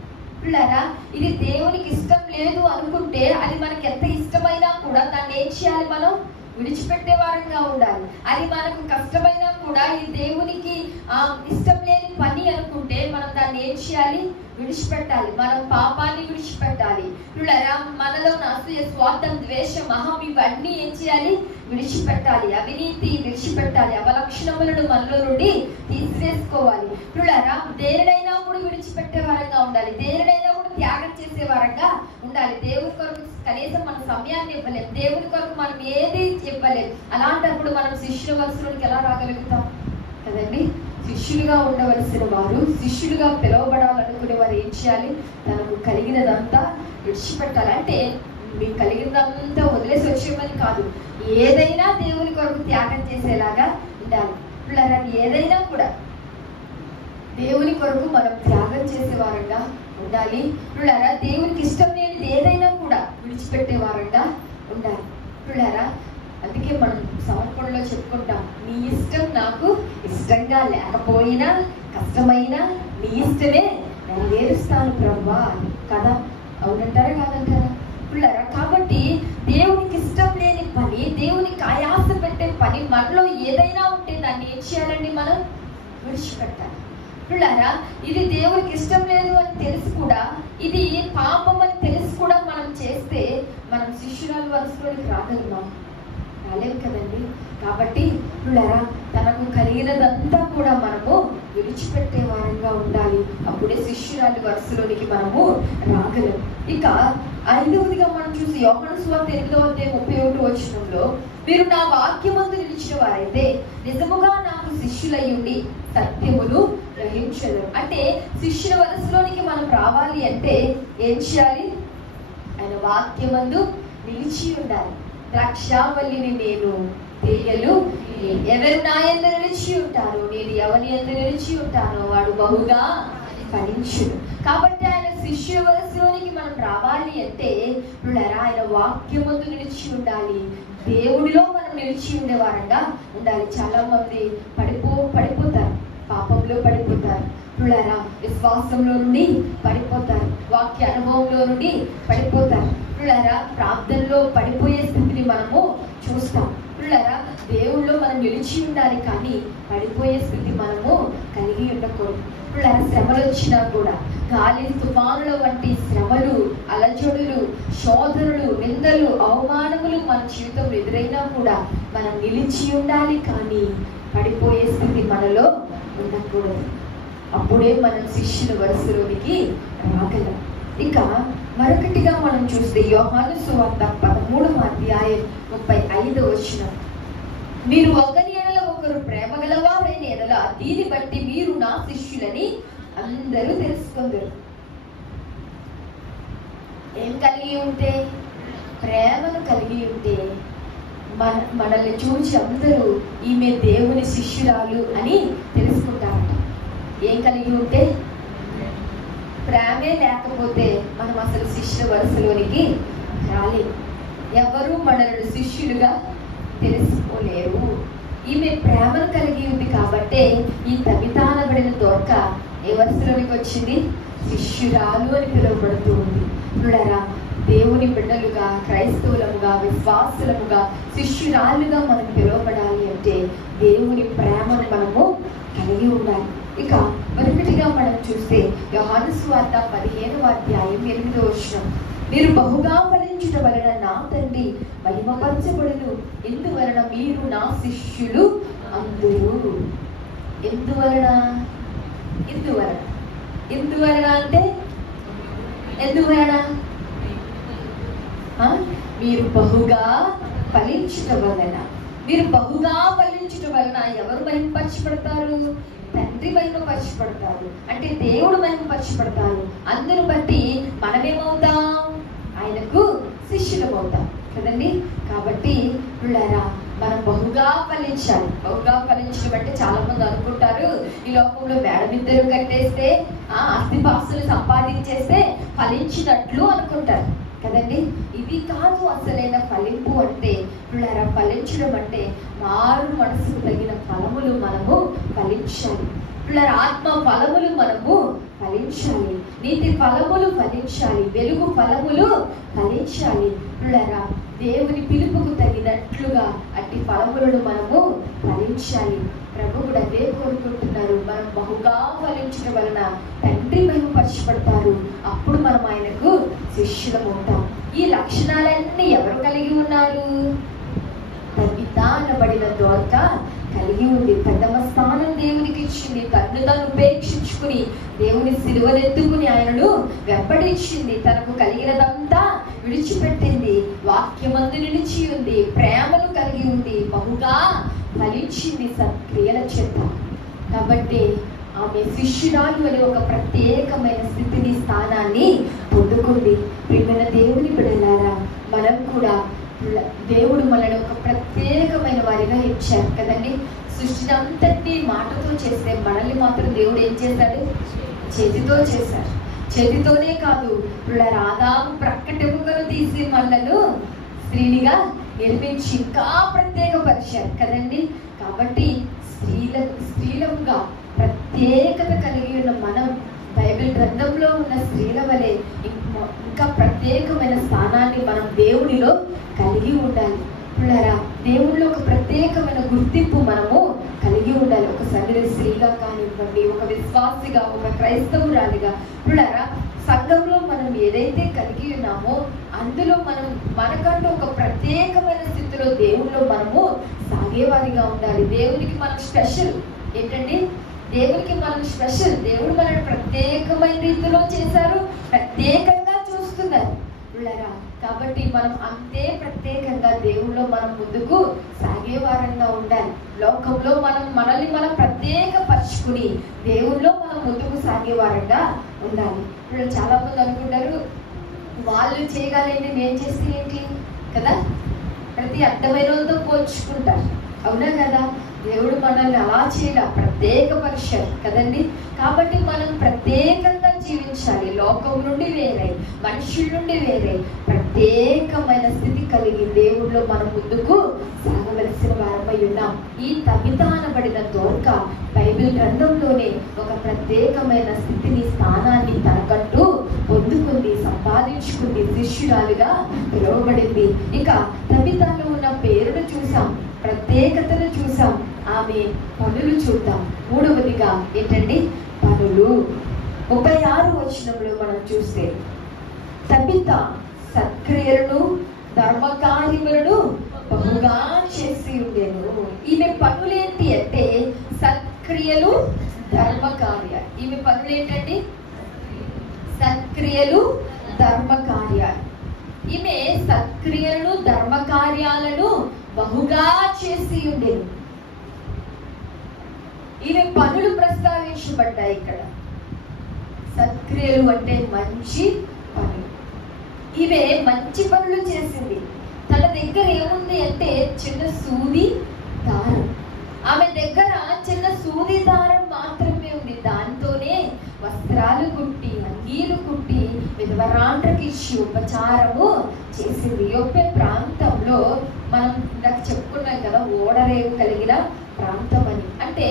ఇది దేవునికి ఇష్టం లేదు అనుకుంటే అది మనకి ఎంత ఇష్టమైనా కూడా దాన్ని ఏం చేయాలి? మనం విడిచిపెట్టే వారంగా ఉండాలి. అది మనకు కష్టమైనా కూడా ఇది దేవునికి ఇష్టం లేని పని అనుకుంటే మనం దాన్ని ఏం చేయాలి? విడిచిపెట్టాలి. మనం పాపాన్ని విడిచిపెట్టాలి. మనలో అసూయ, స్వార్థం, ద్వేషం, అహం ఇవన్నీ ఏం చేయాలి? విడిచిపెట్టాలి. అవినీతి విడిచిపెట్టాలి. అవలక్షణములను మనలో నుండి తీసివేసుకోవాలి. దేనినైనా కూడా విడిచిపెట్టే వారంగా ఉండాలి. దేనినైనా కూడా త్యాగం చేసే వారంగా ఉండాలి. దేవుని కొరకు కనీసం మన సమయాన్ని ఇవ్వలేం. దేవుని కొరకు మనం ఏది ఇవ్వలేం. అలాంటప్పుడు మనం శిష్యుల వరుసలోకి ఎలా రాగలుగుతాం కదండి? శిష్యులుగా ఉండవలసిన వారు, శిష్యులుగా పిలువబడాలనుకునే వారు ఏం చేయాలి? తనకు కలిగినదంతా విడిచిపెట్టాలి. అంటే మీకు కలిగినదంతా వదిలేసి వచ్చేమని కాదు, ఏదైనా దేవుని కొరకు త్యాగం చేసేలాగా ఉండాలి. ఏదైనా కూడా దేవుని కొరకు మనం త్యాగం చేసే వారంగా ఉండాలి. దేవునికి ఇష్టం లేనిది ఏదైనా కూడా విడిచిపెట్టే వారంగా ఉండాలి. అందుకే మనం సమర్పణలో చెప్పుకుంటాం, నీ ఇష్టం నాకు ఇష్టంగా లేకపోయినా, కష్టమైనా నీ ఇష్టమే నెరవేరుస్తాను ప్రభువా కదా. అవునంటారా కాదంటారా? కాబట్టి దేవునికి ఇష్టం లేని పని, దేవునికి ఆయాస పెట్టే పని మనలో ఏదైనా ఉంటే దాన్ని ఏం చేయాలండి? మనం విడిచిపెట్టాలి. ఇది దేవునికి ఇష్టం లేదు అని తెలిసి కూడా, ఇది పాపం అని తెలిసి కూడా మనం చేస్తే మనం శిష్యురాలు వరుసలోకి రాగలుగుతాం? రాలేము కదండి. కాబట్టి తనకు కలిగినదంతా కూడా మనము విడిచిపెట్టే వారంగా ఉండాలి. అప్పుడే శిష్యురాలి వరుసలోనికి మనము రాగలం. ఇక ఐదవదిగా మనం చూసి యోహాను సువార్త 8:31 మీరు నా వాక్యమందు నిలిచిన వారైతే నిజముగా నాకు శిష్యులై ఉండి సత్యమును గ్రహించరు. అంటే శిష్యుల వరుసలోనికి మనం రావాలి అంటే ఏం చేయాలి? ఆయన వాక్యమందు నిలిచి ఉండాలి. ద్రాక్షావల్లిని నేను, తీగలు ఎవరు నా యందు నిలిచి ఉంటారో, నేను ఎవరి యందు నిలిచి ఉంటానో వాడు బహుగా ఫలించును. కాబట్టి ఆయన శిష్యుల వరుసలోనికి మనం రావాలి అంటే ఆయన వాక్యమందు నిలిచి ఉండాలి. దేవుడిలో మనం నిలిచి ఉండే వారంగా ఉండాలి. చాలా మంది పడిపోతారు, పాపంలో పడిపోతారు. విశ్వాసంలో నుండి పడిపోతారు, వాక్య అనుభవంలో నుండి పడిపోతారు. ప్రార్థనలో పడిపోయే స్థితిని మనము చూస్తాం. దేవుళ్ళో మనం నిలిచి ఉండాలి, కానీ పడిపోయే స్థితి మనము కలిగి ఉండకూడదు. శ్రమలు వచ్చినా కూడా, గాలి తుఫానుల వంటి శ్రమలు, అలజడులు, శోధనలు, నిందలు, అవమానములు మన జీవితంలో ఎదురైనా కూడా మనం నిలిచి ఉండాలి, కానీ పడిపోయే స్థితి మనలో ఉండకూడదు. అప్పుడే మనం శిష్యుల వరుసలోనికి రాగలం. ఇక మరొకటిగా మనం చూస్తే యోహాను సువార్త 13వ అధ్యాయం 35వ వచనం, మీరు ఒకరి ఎడల ఒకరు ప్రేమ గలవారైన ఎడల దీన్ని బట్టి మీరు నా శిష్యులని అందరూ తెలుసుకుందరు. ఏం కలిగి ఉంటే? ప్రేమను కలిగి ఉంటే మనల్ని చూసి అందరూ ఈమె దేవుని శిష్యురాలు అని తెలుసుకుంటారట. ఏం కలిగి ఉంటే? ప్రేమే లేకపోతే మనం అసలు శిష్యుల వరుసలోనికి రాలేము. ఎవరు మనల్ని శిష్యులుగా తెలుసుకోలేరు. ఈమె ప్రేమను కలిగి ఉంది కాబట్టే ఈ తబితానబడిన దొరక ఏ వరుసలోనికి వచ్చింది? శిష్యురాలు అని పిలువబడుతూ ఉంది. చూడరా, దేవుని బిడ్డలుగా, క్రైస్తవులముగా, విశ్వాసులముగా, శిష్యురాలుగా మనం పిలువబడాలి అంటే దేవుని ప్రేమను మనము కలిగి ఉండాలి. ఇక మరొకటిగా మనం చూస్తే యోహాను సువార్త 15వ అధ్యాయం 8వ వచనం, మీరు బహుగా ఫలించుట వలన నా తండ్రి మహిమపరచబడును, ఎందువలన మీరు నా శిష్యులు అందురు. ఎందువలన? ఎందువలన? ఎందువలన అంటే ఎందువలన? మీరు బహుగా ఫలించుట వలన. మీరు బహుగా ఫలించుట వలన ఎవరు మహిమపరచబడతారు? తండ్రి మహిమపరచబడతారు. అంటే దేవుడు మహిమపరచబడతారు. అందరూ బట్టి మనమేమవుతాం? ఆయనకు శిష్యులం అవుతాం కదండి. కాబట్టి పిల్లరా, మనం బహుగా ఫలించాలి. బహుగా ఫలించడం అంటే చాలా మంది అనుకుంటారు ఈ లోకంలో మేడమిద్దరు కట్టేస్తే, ఆస్తిపాస్తులు సంపాదించేస్తే ఫలించినట్లు అనుకుంటారు కదండి. ఇది కాదు అసలైన ఫలింపు అంటే. పిల్లరా, ఫలించడం అంటే మారు మనసుకు తగిన ఫలములు మనము ఫలించాలి. పిల్లల ఆత్మ ఫలములు మనము ఫలించాలి. నీతి ఫలములు ఫలించాలి. వెలుగు ఫలములు ఫలించాలి. పిల్లరా, దేవుని పిలుపుకు తగినట్లుగా అట్టి ఫలములను మనము ఫలించాలి. ప్రభు కూడా అదే కోరుకుంటున్నారు. మనం బహుగా ఫలించడం వలన తండ్రి మహిమపరచబడతారు. అప్పుడు మనం ఆయనకు శిష్యులం అవుతాం. ఈ లక్షణాలన్నీ ఎవరు కలిగి ఉన్నారు? తబిత అనబడిన దోర్క కలిగి ఉంది. ప్రథమ స్థానం దేవునికి ఇచ్చింది. తను తాను ఉపేక్షించుకుని దేవుని సిలువనెత్తుకుని ఆయనను వెంబడించింది. తనకు కలిగినదంతా విడిచిపెట్టింది. వాక్యమందు నిలిచి ఉంది. ప్రేమను కలిగి ఉంది. బహుగా ఫలించింది సత్క్రియల చేత. కాబట్టి ఆమె శిష్యురాలు అనే ఒక ప్రత్యేకమైన స్థితిని, స్థానాన్ని పొందుకుంది. ప్రియమైన దేవుని బిడ్డలారా, మనం కూడా దేవుడు మనల్ని ఒక ప్రత్యేకమైన వారిగా ఇచ్చారు కదండి. సృష్టిని అంతటి మాటతో చేస్తే మనల్ని మాత్రం దేవుడు ఏం చేశాడు? చేతితో చేశారు. చేతితోనే కాదు, ఆదాము ప్రక్కటెముకను తీసి మనలను స్త్రీనిగా నిర్మించి ఇంకా ప్రత్యేకపరిచారు కదండి. కాబట్టి స్త్రీలముగా ప్రత్యేకత కలిగి ఉన్న మనం బైబిల్ గ్రంథంలో ఉన్న స్త్రీల వలె ఇంకా ప్రత్యేకమైన స్థానాన్ని మనం దేవునిలో కలిగి ఉండాలి. పిల్లరా, దేవునిలో ఒక ప్రత్యేకమైన గుర్తింపు మనము కలిగి ఉండాలి. ఒక సంఘ స్త్రీగా కానివ్వండి, ఒక విశ్వాసిగా, ఒక క్రైస్తవురాలిగా. పిల్లరా, సంఘంలో మనం ఏదైతే కలిగి ఉన్నామో అందులో మనం మనకంటూ ఒక ప్రత్యేకమైన స్థితిలో దేవునిలో మనము సాగేవారిగా ఉండాలి. దేవునికి మనం స్పెషల్ ఏంటండి? దేవునికి మనం స్పెషల్. దేవుడు మనల్ని ప్రత్యేకమైన రీతిలో చేశారు, ప్రత్యేకంగా చూస్తున్నారు. కాబట్టి మనం అంతే ప్రత్యేకంగా దేవుళ్ళో మనం ముందుకు సాగేవారంగా ఉండాలి. లోకంలో మనల్ని మనం ప్రత్యేకపరుచుకుని దేవుళ్ళో మనం ముందుకు సాగేవారంగా ఉండాలి. ఇప్పుడు చాలా మంది అనుకుంటారు వాళ్ళు చేయగలండి, నేను చేస్తే ఏంటి కదా, ప్రతి అర్థమైన వాళ్ళతో పోల్చుకుంటారు. అవునా కదా? దేవుడు మనల్ని అలా చేయాల, ప్రత్యేకపరిచారు కదండి. కాబట్టి మనం ప్రత్యేకంగా జీవించాలి. లోకం నుండి వేరై, మనుషుల నుండి వేరై ప్రత్యేకమైన స్థితి కలిగి దేవుడిలో మనం ముందుకు సాగవలసిన వారమై ఉన్నాం. ఈ తబిత అనబడిన దోర్క బైబిల్ గ్రంథంలోనే ఒక ప్రత్యేకమైన స్థితిని, స్థానాన్ని తనకంటూ పొందుకుంది, సంపాదించుకుంది, శిష్యురాలుగా పిలువబడింది. ఇక తబితలో ఉన్న పేరును చూసాం, ప్రత్యేకతను చూసాం, ఆమె పనులు చూద్దాం. మూడవదిగా ఏంటండి? పనులు. 36వ వచనంలో మనం చూస్తే తబిత సత్క్రియలను, ధర్మకార్యములను బహుగా చేసి ఉండేను. ఈమె పనులేంటి అంటే సత్క్రియలు, ధర్మకార్యం. కార్యాలు. ఈమె పనులు ఏంటండి? సత్క్రియలు, ధర్మ కార్యాలు. ఈమె సత్క్రియలను, ధర్మ కార్యాలను బహుగా చేసి ఉండేది. ఈమె పనులు ప్రస్తావించబడ్డాయి ఇక్కడ. సత్క్రియలు అంటే మంచి పనులు. ఈమె మంచి పనులు చేసింది. తన దగ్గర ఏముంది అంటే చిన్న సూది దారం. ఆమె దగ్గర చిన్న సూది దారం మాత్రమే ఉంది. దాంతోనే వస్త్రాలు కుట్టి, అంగీలు కుట్టి విధవరాండ్రకి ఇచ్చి ఉపచారము చేసింది. యొప్పే ప్రాంతంలో మనం ఇందాక చెప్పుకున్నాం కదా, ఓడరేవు కలిగిన ప్రాంతం అని. అంటే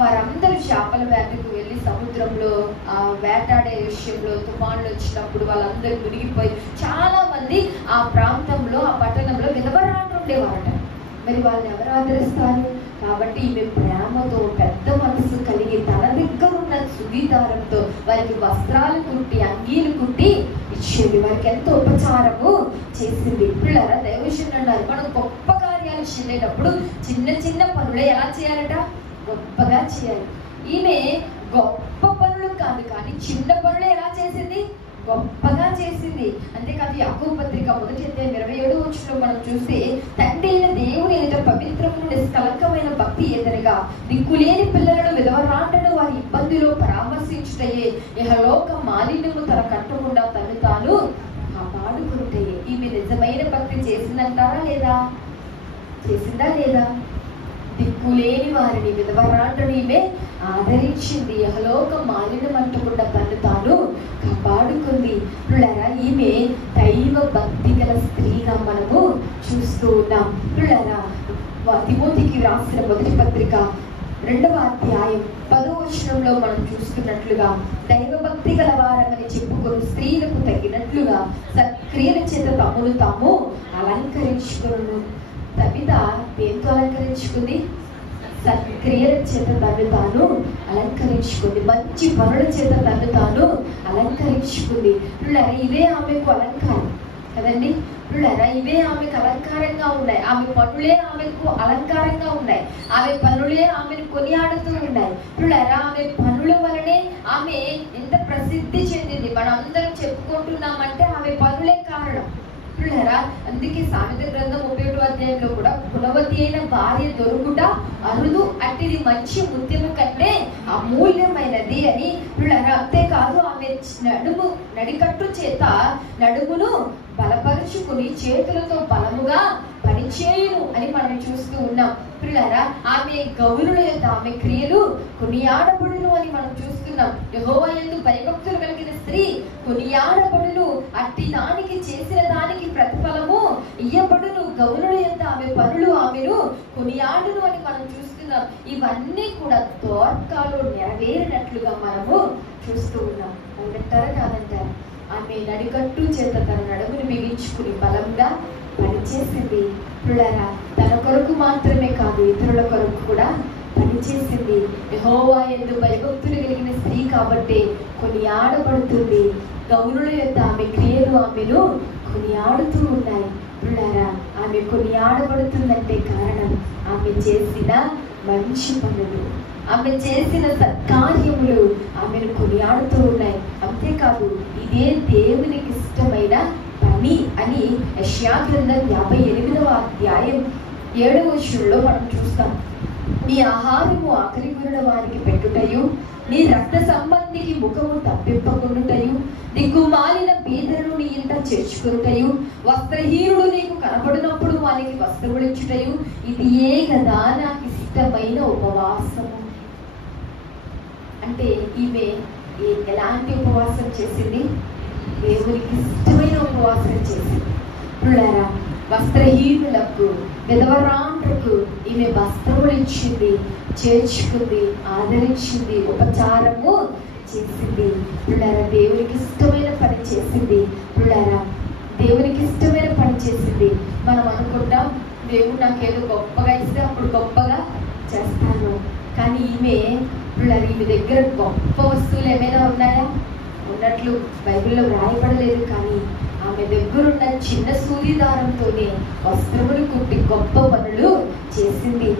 వారందరూ చేపల వేటకు వెళ్ళి సముద్రంలో వేటాడే విషయంలో తుఫాన్లు వచ్చినప్పుడు వాళ్ళందరూ మునిగిపోయి చాలా మంది ఆ ప్రాంతంలో, ఆ పట్టణంలో విధవరాండ్రు ఉండేవారట. మరి వాళ్ళని ఎవరు ఆదరిస్తారు? కాబట్టి ఈమె ప్రేమతో, పెద్ద మనసు కలిగి తన దగ్గర ఉన్న సుగీదారంతో వారికి వస్త్రాలు కుట్టి, అంగీలు కుట్టి ఇచ్చేది. వారికి ఎంతో ఉపచారము చేసింది. పిల్లల దైవజనులు అన్నారు, మనం గొప్ప కార్యాలు చేయలేటప్పుడు చిన్న చిన్న పనులే ఎలా చేయాలట? గొప్పగా చేయాలి. ఈమె గొప్ప పనులు కాదు కానీ చిన్న పనులే ఎలా చేసింది? గొప్పగా చేసింది. అంతేకాదు యాకోబు పత్రిక 1:27 మనం చూస్తే, తండ్రి అయిన దేవుని ఎదుట పవిత్రము నిష్కలంకమైన భక్తి ఎదురుగా దిక్కులేని పిల్లలను, విధవరాండ్రను వారి ఇబ్బందిలో పరామర్శించుటయే ఇహలోక మాలిన్యము తన కట్టకుండా తను తాను కాపాడుకుంటాయే. ఈమె నిజమైన భక్తి చేసిందంటారా లేదా? చేసిందా లేదా? దిక్కులేని వారిని, విధవరాండ్రని ఈమె ఆదరించింది. యహలోక మాలిన్యం అంటకుండా తను తాను కాపాడుకుంది. పిల్లరా, ఈమె దైవ భక్తి గల స్త్రీగా మనము చూస్తూ ఉన్నాం. పిల్లరా, తిమోతికి రాసిన మొదటి పత్రిక 2వ అధ్యాయం 10వ వచనంలో మనం చూస్తున్నట్లుగా, దైవ భక్తి గల వారమని చెప్పుకొని స్త్రీలకు తగినట్లుగా సత్క్రియల చేత తమను తాము అలంకరించుకును. తబిత దేంతో అలంకరించుకుంది? సత్క్రియల చేత తను తాను అలంకరించుకుంది. మంచి పనుల చేత తను తాను అలంకరించుకుంది. పిల్లరా, ఇవే ఆమెకు అలంకారం కదండి. పిల్లరా, ఇవే ఆమెకు అలంకారంగా ఉన్నాయి. ఆమె పనులే ఆమెకు అలంకారంగా ఉన్నాయి. ఆమె పనులే ఆమెను కొనియాడుతూ ఉన్నాయి. పిల్లరా, ఆమె పనుల వలనే ఆమె ఎంత ప్రసిద్ధి చెందింది. మనం అందరం చెప్పుకుంటున్నామంటే ఆమె పనులే కారణం. పిల్లరా, అందుకే సామెత గ్రంథం 31వ అధ్యాయంలో కూడా, గుణవతి అయిన భార్య దొరుకుట అరుదు, అట్టిది మంచి ముత్యము కంటే అమూల్యమైనది అని. పిల్లరా, అంతేకాదు ఆమె నడికట్టు చేత నడుమును బలపరుచుకుని చేతులతో బలముగా పనిచేయును అని మనం చూస్తూ ఉన్నాం. పిల్లరా, ఆమె గౌరుల యొక్క ఆమె క్రియలు కొనియాడబడును అని మనం చూస్తున్నాం. యెహోవా యందు భయభక్తులు కలిగిన స్త్రీ కొనియాడబడును, అట్టి దానికి చేసిన దానికి ప్రతిఫలము ఇయ్యబడును. గౌరుల యొక్క ఆమె పనులు ఆమెను కొనియాడును అని మనం చూస్తున్నాం. ఇవన్నీ కూడా దోర్కాలో నెరవేరినట్లుగా మనము చూస్తూ ఉన్నాం. అంటారా కాదంటారా? ఆమె నడికట్టు చేత తన నడుమును బిగించుకుని బలంగా పనిచేసింది. పిల్లరా, తన కొరకు మాత్రమే కాదు, ఇతరుల కొరకు కూడా పనిచేసింది. యెహోవా యందు భయభక్తులు కలిగిన స్త్రీ కాబట్టి కొనియాడబడుతుంది. గౌరుల యొక్క ఆమె క్రియలు ఆమెను కొనియాడుతూ ఉన్నాయి. పిల్లరా, ఆమె కొనియాడబడుతుందంటే కారణం ఆమె చేసిన మంచి పనులు, ఆమె చేసిన సత్కార్యములు ఆమెను కొనియాడుతూ ఉన్నాయి. అంతేకాదు, ఇదే దేవునికి ఇష్టమైన పని అని యెషయా గ్రంథం 58వ అధ్యాయం 7వ వచనంలో మనం చూస్తాం. నీ ఆహారము ఆకలి కొనిన వారికి పెట్టుటయు, నీ రక్త సంబంధికి ముఖము తప్పింపకుండుటయు, దిక్కుమాలిన బీదలను నీ ఇంట చేర్చుకునుటయు, వస్త్రహీనుడు నీకు కనపడినప్పుడు వానికి వస్త్రములిచ్చుటయు, ఇది ఏ కదా నాకు ఇష్టమైన ఉపవాసము. అంటే ఈమె ఎలాంటి ఉపవాసం చేసింది? దేవునికి ఇష్టమైన ఉపవాసం చేసింది. పిల్లరా, వస్త్రహీనులకు, విధవరాండ్రకు ఈమె వస్త్రములు ఇచ్చింది, చేర్చుకుంది, ఆదరించింది, ఉపచారము చేసింది. పిల్లరా, దేవునికి ఇష్టమైన పని చేసింది. పిల్లరా, దేవునికి ఇష్టమైన పని చేసింది. మనం అనుకుంటాం, దేవుడు నాకేదో గొప్పగా ఇస్తే అప్పుడు గొప్పగా చేస్తాను. కానీ ఈమె దగ్గర గొప్ప వస్తువులు ఏమైనా ఉన్నాయా? ఉన్నట్లు బైబిల్లో వ్రాయబడలేదు. కానీ ఆమె దగ్గరున్న చిన్న సూర్యదారంతోనే వస్త్రములు కుట్టి గొప్ప పనులు చేసింది.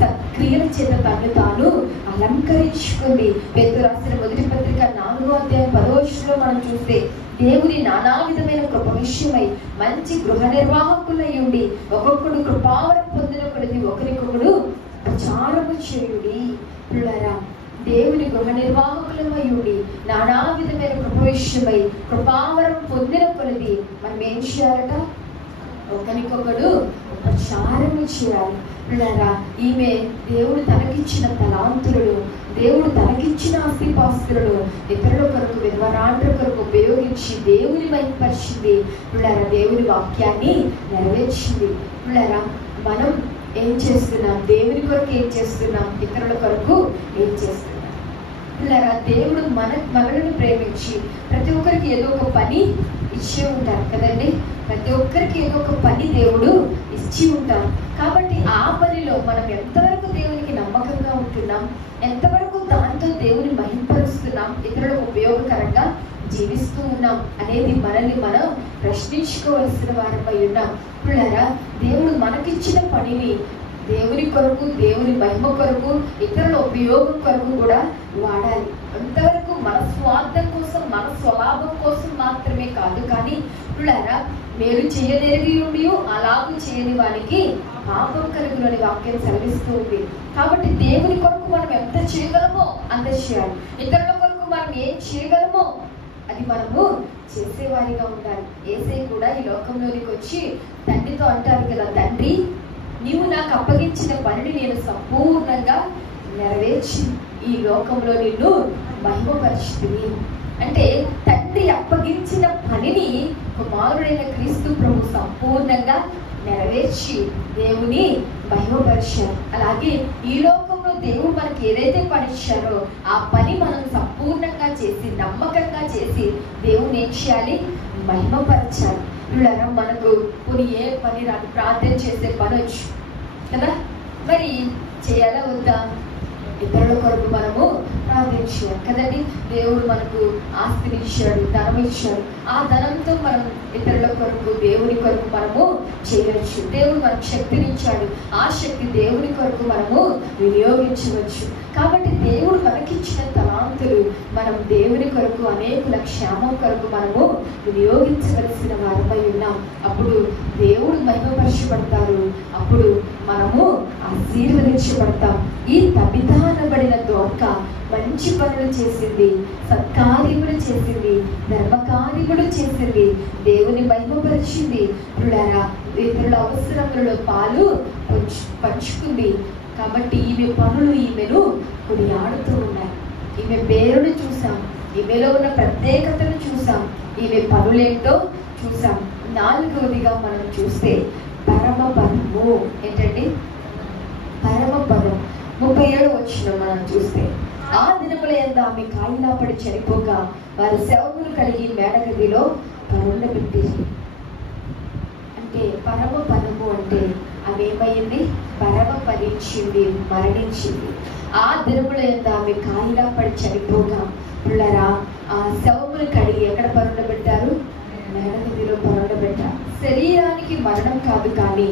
సత్క్రియల చేత తను తాను అలంకరించుకుంది. పేతురు రాసిన మొదటి పత్రిక 4వ అధ్యాయం 10వ వచనంలో మనం చూస్తే దేవుని నానా విధమైన కృప విషయమై మంచి గృహ నిర్వాహకులై ఉండి ఒక్కొక్కడు కృపావరం పొందిన కొలది ఒకరికొకడు ప్రచారము చేయుడి. పిల్లరా, దేవుని గృహ నిర్వాహకులమై ఉండి నానా విధమైన కృప విషయమై కృపావరం పొందిన కొలది మనం ఏం చేయాలట? ఒకరికొకడు ప్రచారము చేయాలి. పిల్లరా, ఈమె దేవుడు తనకిచ్చిన తలాంతులను, దేవుడు తనకిచ్చిన ఆస్తిపాస్తులను ఇతరుల కొరకు, విధవరాండ్ర కొరకు ఉపయోగించి దేవుని మహిమపరిచింది. పిల్లరా, దేవుని వాక్యాన్ని నెరవేర్చింది. పిల్లరా, మనం ఏం చేస్తున్నాం? దేవుని కొరకు ఏం చేస్తున్నాం? ఇతరుల కొరకు ఏం చేస్తున్నాం? పిల్లరా, దేవుడు మనల్ని ప్రేమించి ప్రతి ఒక్కరికి ఏదో ఒక పని ఇచ్చి ఉంటారు కదండి. ప్రతి ఒక్కరికి ఏదో ఒక పని దేవుడు ఇచ్చి ఉంటారు. కాబట్టి ఆ పనిలో మనం ఎంతవరకు దేవునికి నమ్మకంగా ఉంటున్నాం, ఎంతవరకు దాంతో దేవుని మహింపరుస్తున్నాం, ఇతరులకు ఉపయోగకరంగా జీవిస్తూ ఉన్నాం అనేది మనల్ని మనం ప్రశ్నించుకోవలసిన వారమై ఉన్నాం. పిల్లరా, దేవుడు మనకిచ్చిన పనిని దేవుని కొరకు, దేవుని మహిమ కొరకు, ఇతరుల ఉపయోగం కొరకు కూడా వాడాలి. అంతవరకు మన స్వార్థం కోసం, మన స్వలాభం కోసం మాత్రమే కాదు. కానీ పిల్లరా, మేలు చేయనెరిగి ఉండి అలాగూ చేయని వానికి పాపం కలుగునని వాక్యం సెలవిస్తూ ఉంది. కాబట్టి దేవుని కొరకు మనం ఎంత చేయగలమో అంత చేయాలి. ఇతరుల కొరకు మనం ఏం చేయగలమో అది మనము చేసేవారిగా ఉండాలి. యేసయ్య కూడా ఈ లోకంలోనికి వచ్చి తండ్రితో అంటారు కదా, తండ్రి, నీవు నాకు అప్పగించిన పనిని నేను సంపూర్ణంగా నెరవేర్చి ఈ లోకంలో నిన్ను మహిమపరిచింది. అంటే తండ్రి అప్పగించిన పనిని కుమారుడైన క్రీస్తు ప్రభు సంపూర్ణంగా నెరవేర్చి దేవుని మహిమపరిచారు. అలాగే ఈ లోకంలో దేవుడు మనకి ఏదైతే పని ఇచ్చారో ఆ పని మనం సంపూర్ణంగా చేసి, నమ్మకంగా చేసి దేవుని ఏం చేయాలి? మహిమపరచాలి. పిల్లరా, మనకు కొన్ని ఏ పని రాదు, ప్రార్థన చేసే పని వచ్చు కదా, మరి చేయాలా వద్దా? ఇతరుల కొరకు మనము ప్రార్థించాలి కదండి. దేవుడు మనకు ఆస్తిని ఇచ్చాడు, ధనం ఇచ్చాడు. ఆ ధనంతో మనం ఇతరుల కొరకు, దేవుని కొరకు మనము చేయవచ్చు. దేవుడు మనకు శక్తిని ఇచ్చాడు, ఆ శక్తి దేవుని కొరకు మనము వినియోగించవచ్చు. కాబట్టి దేవుడు మనకిచ్చిన తలాంతులు మనం దేవుని కొరకు, అనేకుల క్షేమం కొరకు మనము వినియోగించవలసిన వారమై ఉన్నాం. అప్పుడు దేవుడు మహిమపరచబడతారు, అప్పుడు మనము ఆశీర్వదించబడతాం. ఈ తబితా అనబడిన దొంగ మంచి పనులు చేసింది, సత్కార్యములు చేసింది, ధర్మకార్యములు చేసింది, దేవుని మహిమపరిచింది. పిల్లరా, ఇతరుల అవసరములలో పాలు పంచుకుంది. కాబట్టి ఈమె పనులు ఈమెను కొనియాడుతూ ఉన్నాయి. ఈమె పేరును చూసాం, ఈమెలో ఉన్న ప్రత్యేకతను చూసాం, ఈమె పనులేంటో చూసాం. 4వదిగా మనం చూస్తే పరమ పదము. ఏంటండి పరమ పదం? 37వ వచనం మనం చూస్తే, ఆ దినముల యందు ఆమె కాయిలా పడి చనిపోగా వారి శవములు కలిగి మేడగదిలో పరుండబెట్టింది. అంటే పరమ పదము అంటే ఆమె ఏమైంది? పరమ పదించింది, మరణించింది. ఆ దినముల యందు ఆమె కాయిలా పడి చనిపోగా, పిల్లరా, ఆ శవములు కడిగి ఎక్కడ పరుండబెట్టారు? మేడగదిలో పరుండబెట్టారు. శరీరానికి మరణం కాదు, కానీ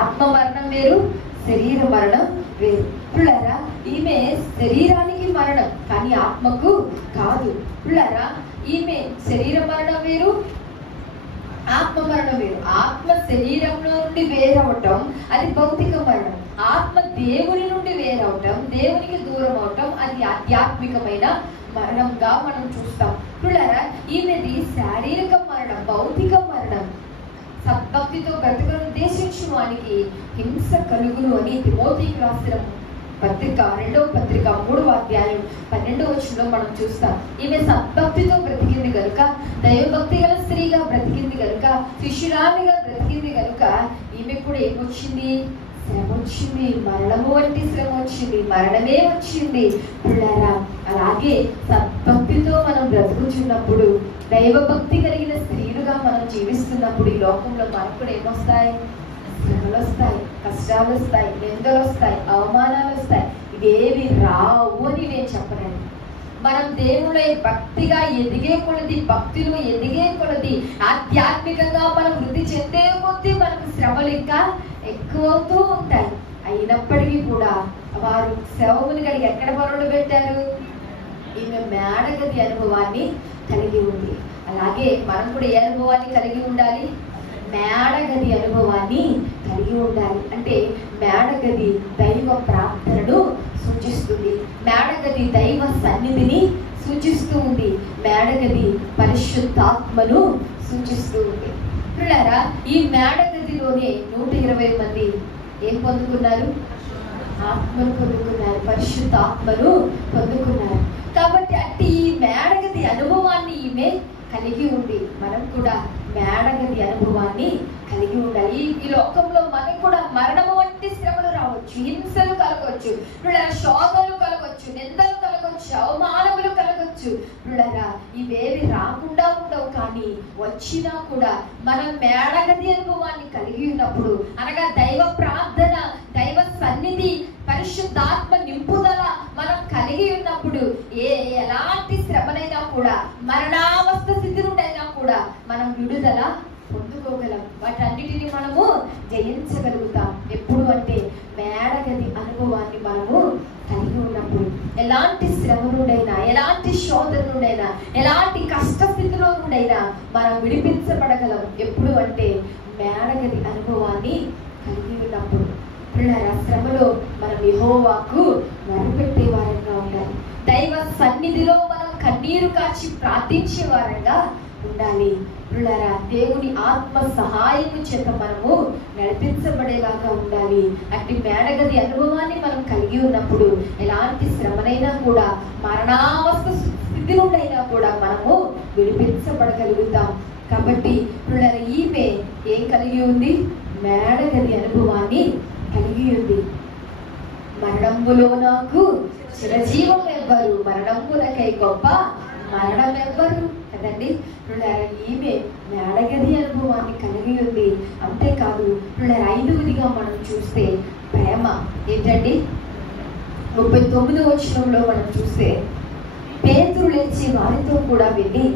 ఆత్మ మరణం వేరు, శరీర మరణం వేరు. పిల్లరా, ఈమె శరీరానికి మరణం, కానీ ఆత్మకు కాదు. పిల్లరా, ఈమె శరీర మరణం వేరు, ఆత్మ మరణం వేరు. ఆత్మ శరీరంలో నుండి వేరవటం అది భౌతిక మరణం. ఆత్మ దేవుని నుండి వేరవటం, దేవునికి దూరం అవటం, అది ఆధ్యాత్మికమైన మరణంగా మనం చూస్తాం. పిల్లరా, ఈమెది శారీరక మరణం, భౌతిక మరణం. సద్భక్తితో బ్రతుకును ఉద్దేశించిన వానికి హింస కలుగును అని తిమోతికి రాసిన పత్రిక, 2వ పత్రిక 3వ అధ్యాయం 12వ వచనంలో మనం చూస్తాం. ఈమె సద్భక్తితో బ్రతికింది కనుక, దైవభక్తి గల స్త్రీగా బ్రతికింది కనుక, శిష్యురాలిగా బ్రతికింది కనుక ఈమె కూడా ఏమొచ్చింది? శ్రమ వచ్చింది, మరణము వంటి శ్రమ వచ్చింది, మరణమే వచ్చింది. పిల్లరా, అలాగే సద్భక్తితో మనం బ్రతుకుచున్నప్పుడు, దైవభక్తి కలిగిన స్త్రీలుగా మనం జీవిస్తున్నప్పుడు ఈ లోకంలో మనకు కూడా ఏమొస్తాయి? శ్రమలు వస్తాయి, కష్టాలు వస్తాయి, నిందలు వస్తాయి, అవమానాలు వస్తాయి. ఇవేవి రావు అని నేను చెప్పనండి. మనం దేవుళ్ళ భక్తిగా ఎదిగే కొలది, భక్తిలో ఎదిగే కొలది, ఆధ్యాత్మికంగా మనం వృద్ధి చెందే కొద్దీ మనకు శ్రమలు ఇంకా ఎక్కువ అవుతూ ఉంటాయి. అయినప్పటికీ కూడా వారు శవముని గడికి ఎక్కడ పరులు పెట్టారు? ఈమె మేడగది అనుభవాన్ని కలిగి ఉంది. అలాగే మనం కూడా ఏ అనుభవాన్ని కలిగి ఉండాలి? మేడగది అనుభవాన్ని కలిగి ఉండాలి. అంటే మేడగది దైవ ప్రార్థనను సూచిస్తుంది, మేడగది దైవ సన్నిధిని సూచిస్తూ ఉంది, మేడగది పరిశుద్ధాత్మను సూచిస్తూ ఉంది. పిల్లరా, ఈ మేడగదిలోనే 120 మంది ఏం పొందుకున్నారు? ఆత్మను పొందుకున్నారు, పరిశుద్ధాత్మను పొందుకున్నారు. కాబట్టి అట్టి ఈ మేడగది అనుభవాన్ని ఈమె కలిగి ఉంది. మనం కూడా మేడగది అనుభవాన్ని కలిగి ఉండాలి. ఈ లోకంలో మనకు కూడా మరణము వంటి శ్రమలు రావచ్చు, హింసలు కలగవచ్చు, శోధనలు కలగవచ్చు, నిందలు కలగవచ్చు, అవమానములు కలగవచ్చు. ఇవేవి రాకుండా ఉండవు. కానీ వచ్చినా కూడా మనం మేడగది అనుభవాన్ని కలిగి ఉన్నప్పుడు, అనగా దైవ ప్రార్థన, దైవ సన్నిధి, పరిశుద్ధాత్మ నింపుదల మనం కలిగి ఉన్నప్పుడు ఎలాంటి శ్రమనైనా కూడా, మరణావస్థ స్థితి నుండైనా కూడా మనం విడుదల పొందుకోగలం. వాటన్నిటిని మనము జయించగలుగుతాం. ఎప్పుడు అంటే మేడగది అనుభవాన్ని మనము కలిగి ఉన్నప్పుడు. ఎలాంటి శ్రమ నుండైనా, ఎలాంటి శోధన నుండైనా, ఎలాంటి కష్టస్థితిలో నుండైనా మనం విడిపించబడగలం. ఎప్పుడు అంటే మేడగది అనుభవాన్ని కలిగి ఉన్నప్పుడు. పిల్లరా, శ్రమలో మనం యెహోవాకు మొరపెట్టే వారంగా ఉండాలి. దైవ సన్నిధిలో మనం కన్నీరు కాచి ప్రార్థించే వారంగా ఉండాలి. పిల్లరా, దేవుని ఆత్మ సహాయము చేత మనము నడిపించబడేలాగా ఉండాలి. అట్టి మేడగది అనుభవాన్ని మనం కలిగి ఉన్నప్పుడు ఎలాంటి శ్రమనైనా కూడా, మరణావస్థ స్థితి నుండైనా కూడా మనము విడిపించబడగలుగుతాం. కాబట్టి పిల్లరా, ఈమె ఏం కలిగి ఉంది? మేడగది అనుభవాన్ని కలిగి ఉంది. మరణంబులో నాకు చిరజీవం ఎవ్వరు, మరణంబులకై గొప్ప మరణం ఎవ్వరు కదండి. ఈమె మేడగది అనుభవాన్ని కలిగి ఉంది. అంతేకాదు 5వదిగా మనం చూస్తే ప్రేమ. ఏంటండి? 39వ వచనంలో మనం చూస్తే, పేతురు లేచి వారితో కూడా వెళ్ళి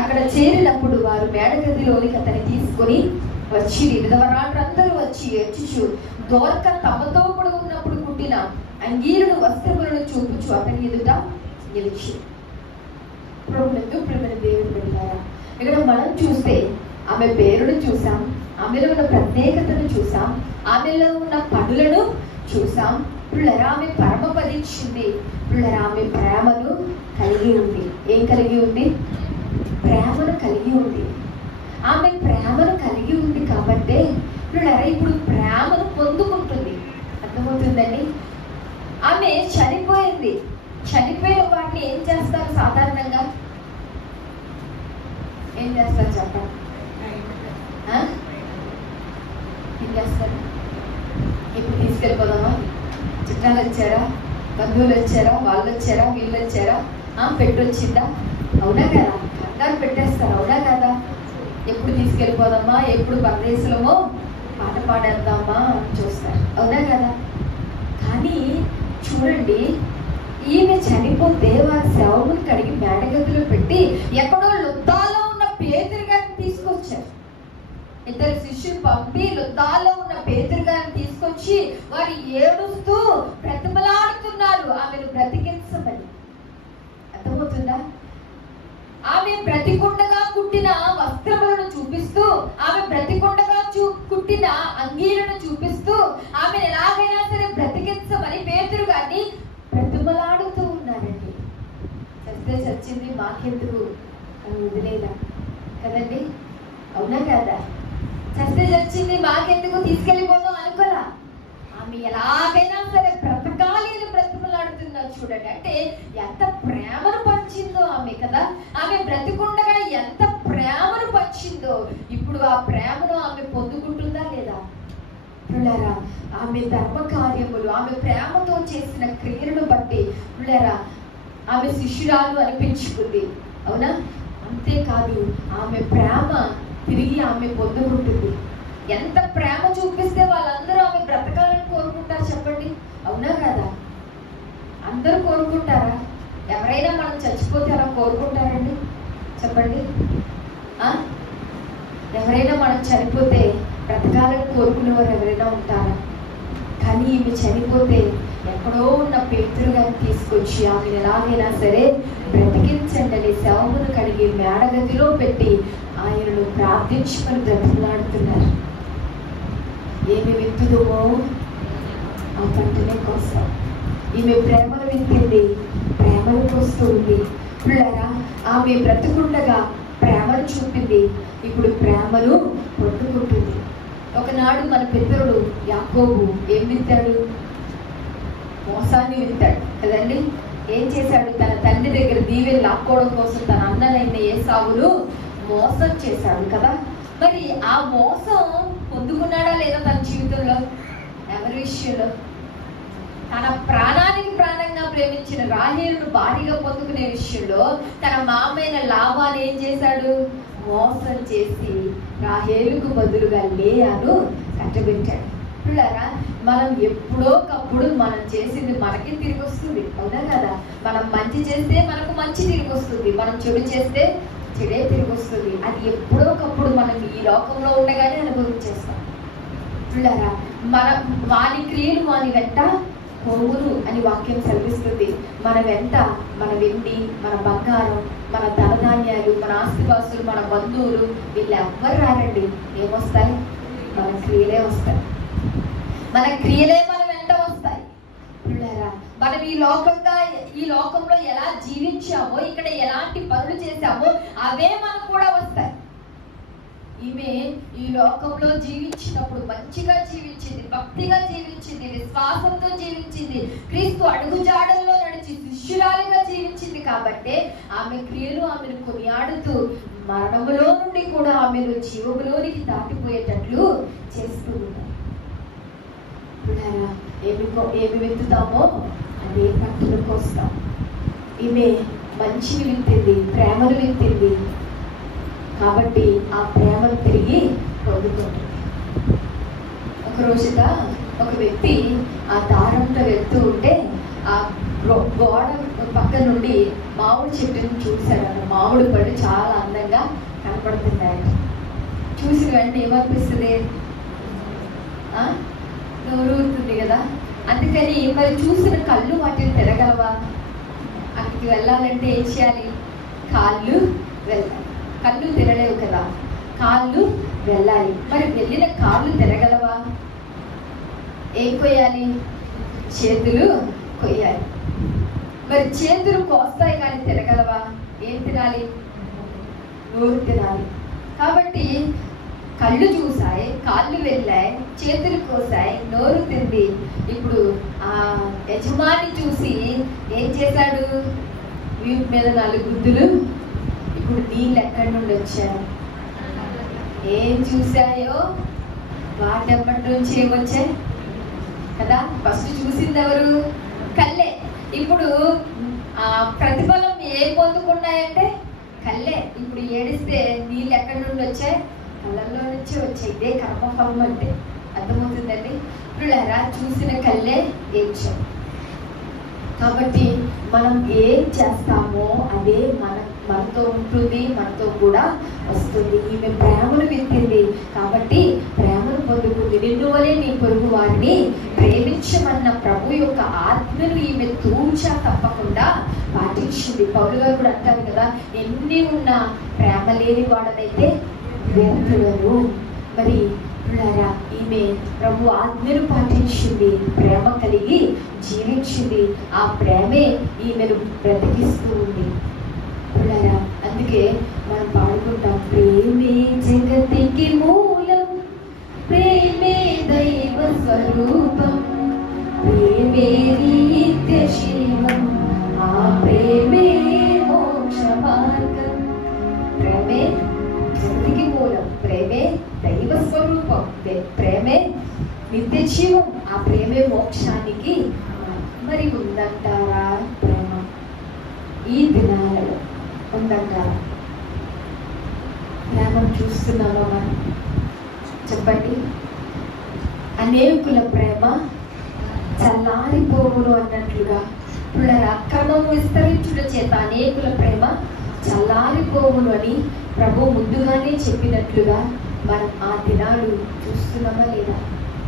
అక్కడ చేరినప్పుడు వారు మేడగదిలోనికి అతన్ని తీసుకొని వచ్చి, విధవరాళ్ళందరూ వచ్చి ఏడ్చుచు దోర్క తమతో కూడా ఉన్నప్పుడు కుట్టిన అంగీరును వస్త్రములను చూపుచు అతని ఎదుట నిలిచి. దేవుని పెట్టారా? ఇక్కడ మనం చూస్తే ఆమె పేరును చూసాం, ఆమెలో ఉన్న ప్రత్యేకతను చూసాం, ఆమెలో ఉన్న పనులను చూసాం. ఆమె పరమపదించింది. ఆమె ప్రేమను కలిగి ఉంది. ఏం కలిగి ఉంది? ప్రేమను కలిగి ఉంది. ఆమె ప్రేమను కలిగి ఉంది కాబట్టి ఇప్పుడు ప్రేమను పొందుకుంటుంది. అర్థమవుతుందండి? ఆమె చనిపోయింది. చనిపోయిన వాటిని ఏం చేస్తారు? సాధారణంగా ఏం చేస్తారు చెప్పండి? ఏం చేస్తారు? ఇప్పుడు తీసుకెళ్ళిపోదామా? చుట్టాలు వచ్చారా, బంధువులు వచ్చారా, వాళ్ళు వచ్చారా, వీళ్ళు వచ్చారా, పెట్టొచ్చిందా? అవునా కదా? కంగారు పెట్టేస్తారు. అవునా కదా? ఎప్పుడు తీసుకెళ్ళిపోదామా, ఎప్పుడు పరదేశంలో పాట పాడేద్దామా అని చూస్తారు. అవునా కదా? కానీ చూడండి, ఈమె చనిపోతే వారి శవముని కడిగి మేడగదిలో పెట్టి ఎక్కడో లుద్దాలో ఉన్న పేతురు గారిని తీసుకొచ్చారు. 2 శిష్యులు పంపి లుద్దాలో ఉన్న పేతురు గారిని తీసుకొచ్చి వారు ఏడుస్తూ బ్రతిమలాడుతున్నారు ఆమెను బ్రతికించమని. అర్థమవుతుందా? ఆమె బ్రతికుండగా కుట్టిన వస్త్రములను చూపిస్తూ, ఆమె బ్రతికుండగా కుట్టిన అంగీలను చూపిస్తూ ఆమెను ఎలాగైనా సరే బ్రతికించమని పేతురు గారిని బ్రతిమలాడుతూ ఉన్నారండి. చస్తే చచ్చింది, మాకెందుకు అని వదిలేదా కదండి? అవునా కదా? చస్తే చచ్చింది, మాకెందుకు, తీసుకెళ్ళిపోదాం అనుకోరా. ఆమె ఎలాగైనా సరే బ్రతకాలి అని బ్రతిమలాడుతున్నారు. చూడండి, అంటే ఎంత ప్రేమను పంచిందో ఆమె కదా. ఆమె బ్రతికుండగా ఎంత ప్రేమను పంచిందో. ఇప్పుడు ఆ ప్రేమను ఆమె పొందుకుంటుందా లేదా? పిల్లరా, ఆమె ధర్మ కార్యములు, ఆమె ప్రేమతో చేసిన క్రియలను బట్టి పిల్లరా ఆమె శిష్యురాలు అనిపించుకుంది. అవునా? అంతేకాదు, ఆమె ప్రేమ తిరిగి ఆమె పొందుకుంటుంది. ఎంత ప్రేమ చూపిస్తే వాళ్ళందరూ ఆమె బ్రతకాలని కోరుకుంటారు చెప్పండి? అవునా కదా? అందరూ కోరుకుంటారా? ఎవరైనా మనం చచ్చిపోతే అలా కోరుకుంటారండి? చెప్పండి. ఎవరైనా మనం చనిపోతే బ్రతకాలని కోరుకునేవారు ఎవరైనా ఉంటారా? కానీ ఈమె చనిపోతే ఎక్కడో ఉన్న పేతురు గారిని తీసుకొచ్చి ఆమెను ఎలాగైనా సరే బ్రతికించండి అని శవమును కడిగి మేడగదిలో పెట్టి ఆయనను ప్రార్థించుకొని బ్రతిమలాడుతున్నారు. ఏమి విత్తుదుమో ఆ పంటనే కోస్తాం. ఈమె ప్రేమను విత్తింది, ప్రేమను కోస్తూ ఉంది. పిల్లరా, ఆమె బ్రతుకుండగా ప్రేమను చూపింది, ఇప్పుడు ప్రేమను పొందుకుంటుంది. ఒకనాడు మన పితరుడు యాకోబు ఏం విత్తాడు? మోసాన్ని విత్తాడు కదండి. ఏం చేశాడు? తన తండ్రి దగ్గర దీవెలు లాక్కోవడం కోసం తన అన్నలైన ఏసావును మోసం చేశాడు కదా. మరి ఆ మోసం పొందుకున్నాడా లేదా తన జీవితంలో? ఎవరి విషయంలో? తన ప్రాణానికి ప్రాణంగా ప్రేమించిన రాహేలును భారీగా పొందుకునే విషయంలో తన మామైన లాభాన్ని ఏం చేశాడు? మోసం చేసి రాహేలుకు బదులుగా లేయాను కట్టబెట్టాడు. పిల్లరా, మనం ఎప్పుడోకప్పుడు మనం చేసింది మనకి తిరిగి వస్తుంది, అవునా కదా? మనం మంచి చేస్తే మనకు మంచి తిరిగి వస్తుంది, మనం చెడు చేస్తే చెడే తిరిగి వస్తుంది. అది ఎప్పుడోకప్పుడు మనం ఈ లోకంలో ఉండగానే అనుభవించేస్తాం. పిల్లరా, వాని క్రియలు వాని వెంట పోవును అని వాక్యం సెలవిస్తుంది. మన వెంట మన వెండి, మన బంగారం, మన ధనధాన్యాలు, మన ఆస్తిపాస్తులు, మన బంధువులు వీళ్ళు ఎవ్వరు రారండి. ఏమొస్తాయి? మన క్రియలే వస్తాయి. మన క్రియలే మన వెంట వస్తాయి. పిల్లరా, మనం ఈ లోకంలో ఎలా జీవించామో, ఇక్కడ ఎలాంటి పనులు చేశామో అవే మనకు కూడా వస్తాయి. ఈమె ఈ లోకంలో జీవించినప్పుడు మంచిగా జీవించింది, భక్తిగా జీవించింది, విశ్వాసంతో జీవించింది, క్రీస్తు అడుగుజాడల్లో నడిచి శిష్యురాలిగా జీవించింది. కాబట్టి ఆమె క్రియలు ఆమెను కొనియాడుతూ మరణములో నుండి కూడా ఆమెను జీవములోనికి దాటిపోయేటట్లు చేస్తూ ఉన్నాయి. ఏమి విత్తుతామో అదే పంటలు కోస్తాం. ఈమె మంచిని విత్తింది, ప్రేమను విత్తింది, కాబట్టి ఆ ప్రేమను తిరిగి పొందుతుంది. ఒక రోజుగా ఒక వ్యక్తి ఆ దారంతో వెళ్తూ ఉంటే ఆ గోడ పక్క నుండి మామిడి చెట్టుని చూశాడు. మామిడి పళ్ళు చాలా అందంగా కనపడుతున్నాయి. చూసి వెంటనే ఏమనిపిస్తుంది? నోరూరుతుంది కదా. అందుకని మరి చూసిన కళ్ళు వాటిని తిరగలవా? అక్కడికి వెళ్ళాలంటే ఏం చేయాలి? కాళ్ళు వెళ్ళాలి. కళ్ళు తిరగలేవు కదా, కాళ్ళు వెళ్ళాలి. మరి వెళ్ళిన కాళ్ళు తిరగలవా? ఏం కొయ్యాలి? చేతులు కొయ్యాలి. మరి చేతులు కోస్తాయి కానీ తిరగలవా? ఏం తినాలి? నోరు తినాలి. కాబట్టి కళ్ళు చూసాయి, కాళ్ళు వెళ్ళాయి, చేతులు కోసాయి, నోరు తింది. ఇప్పుడు ఆ యజమాని చూసి ఏం చేశాడు? వీపు మీద 4 గుద్దులు. ఇప్పుడు నీళ్ళు ఎక్కడి నుండి వచ్చాయి? ఏం చూసాయో వాటెప్పటి నుంచి ఏమొచ్చాయి కదా. ఫస్ట్ చూసింది ఎవరు? కళ్ళే. ఇప్పుడు ఆ ప్రతిఫలం ఏం పొందుకున్నాయంటే కళ్ళే. ఇప్పుడు ఏడిస్తే నీళ్ళు ఎక్కడి నుండి వచ్చాయి? కళ్ళల్లో నుంచి వచ్చాయి. ఇదే కర్మఫలం అంటే. అర్థమవుతుందండి? పిల్లరా, చూసిన కళ్ళే ఏడ్చాయి. కాబట్టి మనం ఏం చేస్తామో అదే మనతో ఉంటుంది, మనతో కూడా వస్తుంది. ఈమె ప్రేమను విత్తింది కాబట్టి ప్రేమను పొందుకుంది. నిన్ను వలె నీ పొరుగు వారిని ప్రేమించమన్న ప్రభు యొక్క ఆత్మను ఈమె తూచా తప్పకుండా పాటించింది. పౌలు గారు కూడా అంటారు కదా, ఎన్ని ఉన్నా ప్రేమ లేని వాడనైతే వ్యర్థులను. మరి పిల్లరా, ఈమె ప్రభు ఆజ్ఞను పాటించింది, ప్రేమ కలిగి జీవించింది. ఆ ప్రేమే ఈమెను బ్రతికిస్తూ ఉంది. పిల్లరా, అందుకే మనం పాడుకుంటాం, ప్రేమే జగతికి మూలం, ప్రేమే దైవ స్వరూపం, ప్రేమే నిత్య జీవం, ఆ ప్రేమే మోక్ష మార్గం. ప్రేమే జగతికి మూలం, ప్రేమే దైవ స్వరూపం, ప్రేమే నిత్య జీవం, ఆ ప్రేమే మోక్షానికి. మరి ఉందంటారా ప్రేమ? ఈ దినాలలో ఉందంటారా? ప్రేమను చూస్తున్నామా మనం? చెప్పండి. అనేకుల ప్రేమ చల్లారిపోవును అన్నట్లుగా పిల్లల అక్రమం విస్తరించుట చేత అనేకుల ప్రేమ చల్లారిపోవును అని ప్రభు ముందుగానే చెప్పినట్లుగా మనం ఆ దినాలు చూస్తున్నామా లేదా?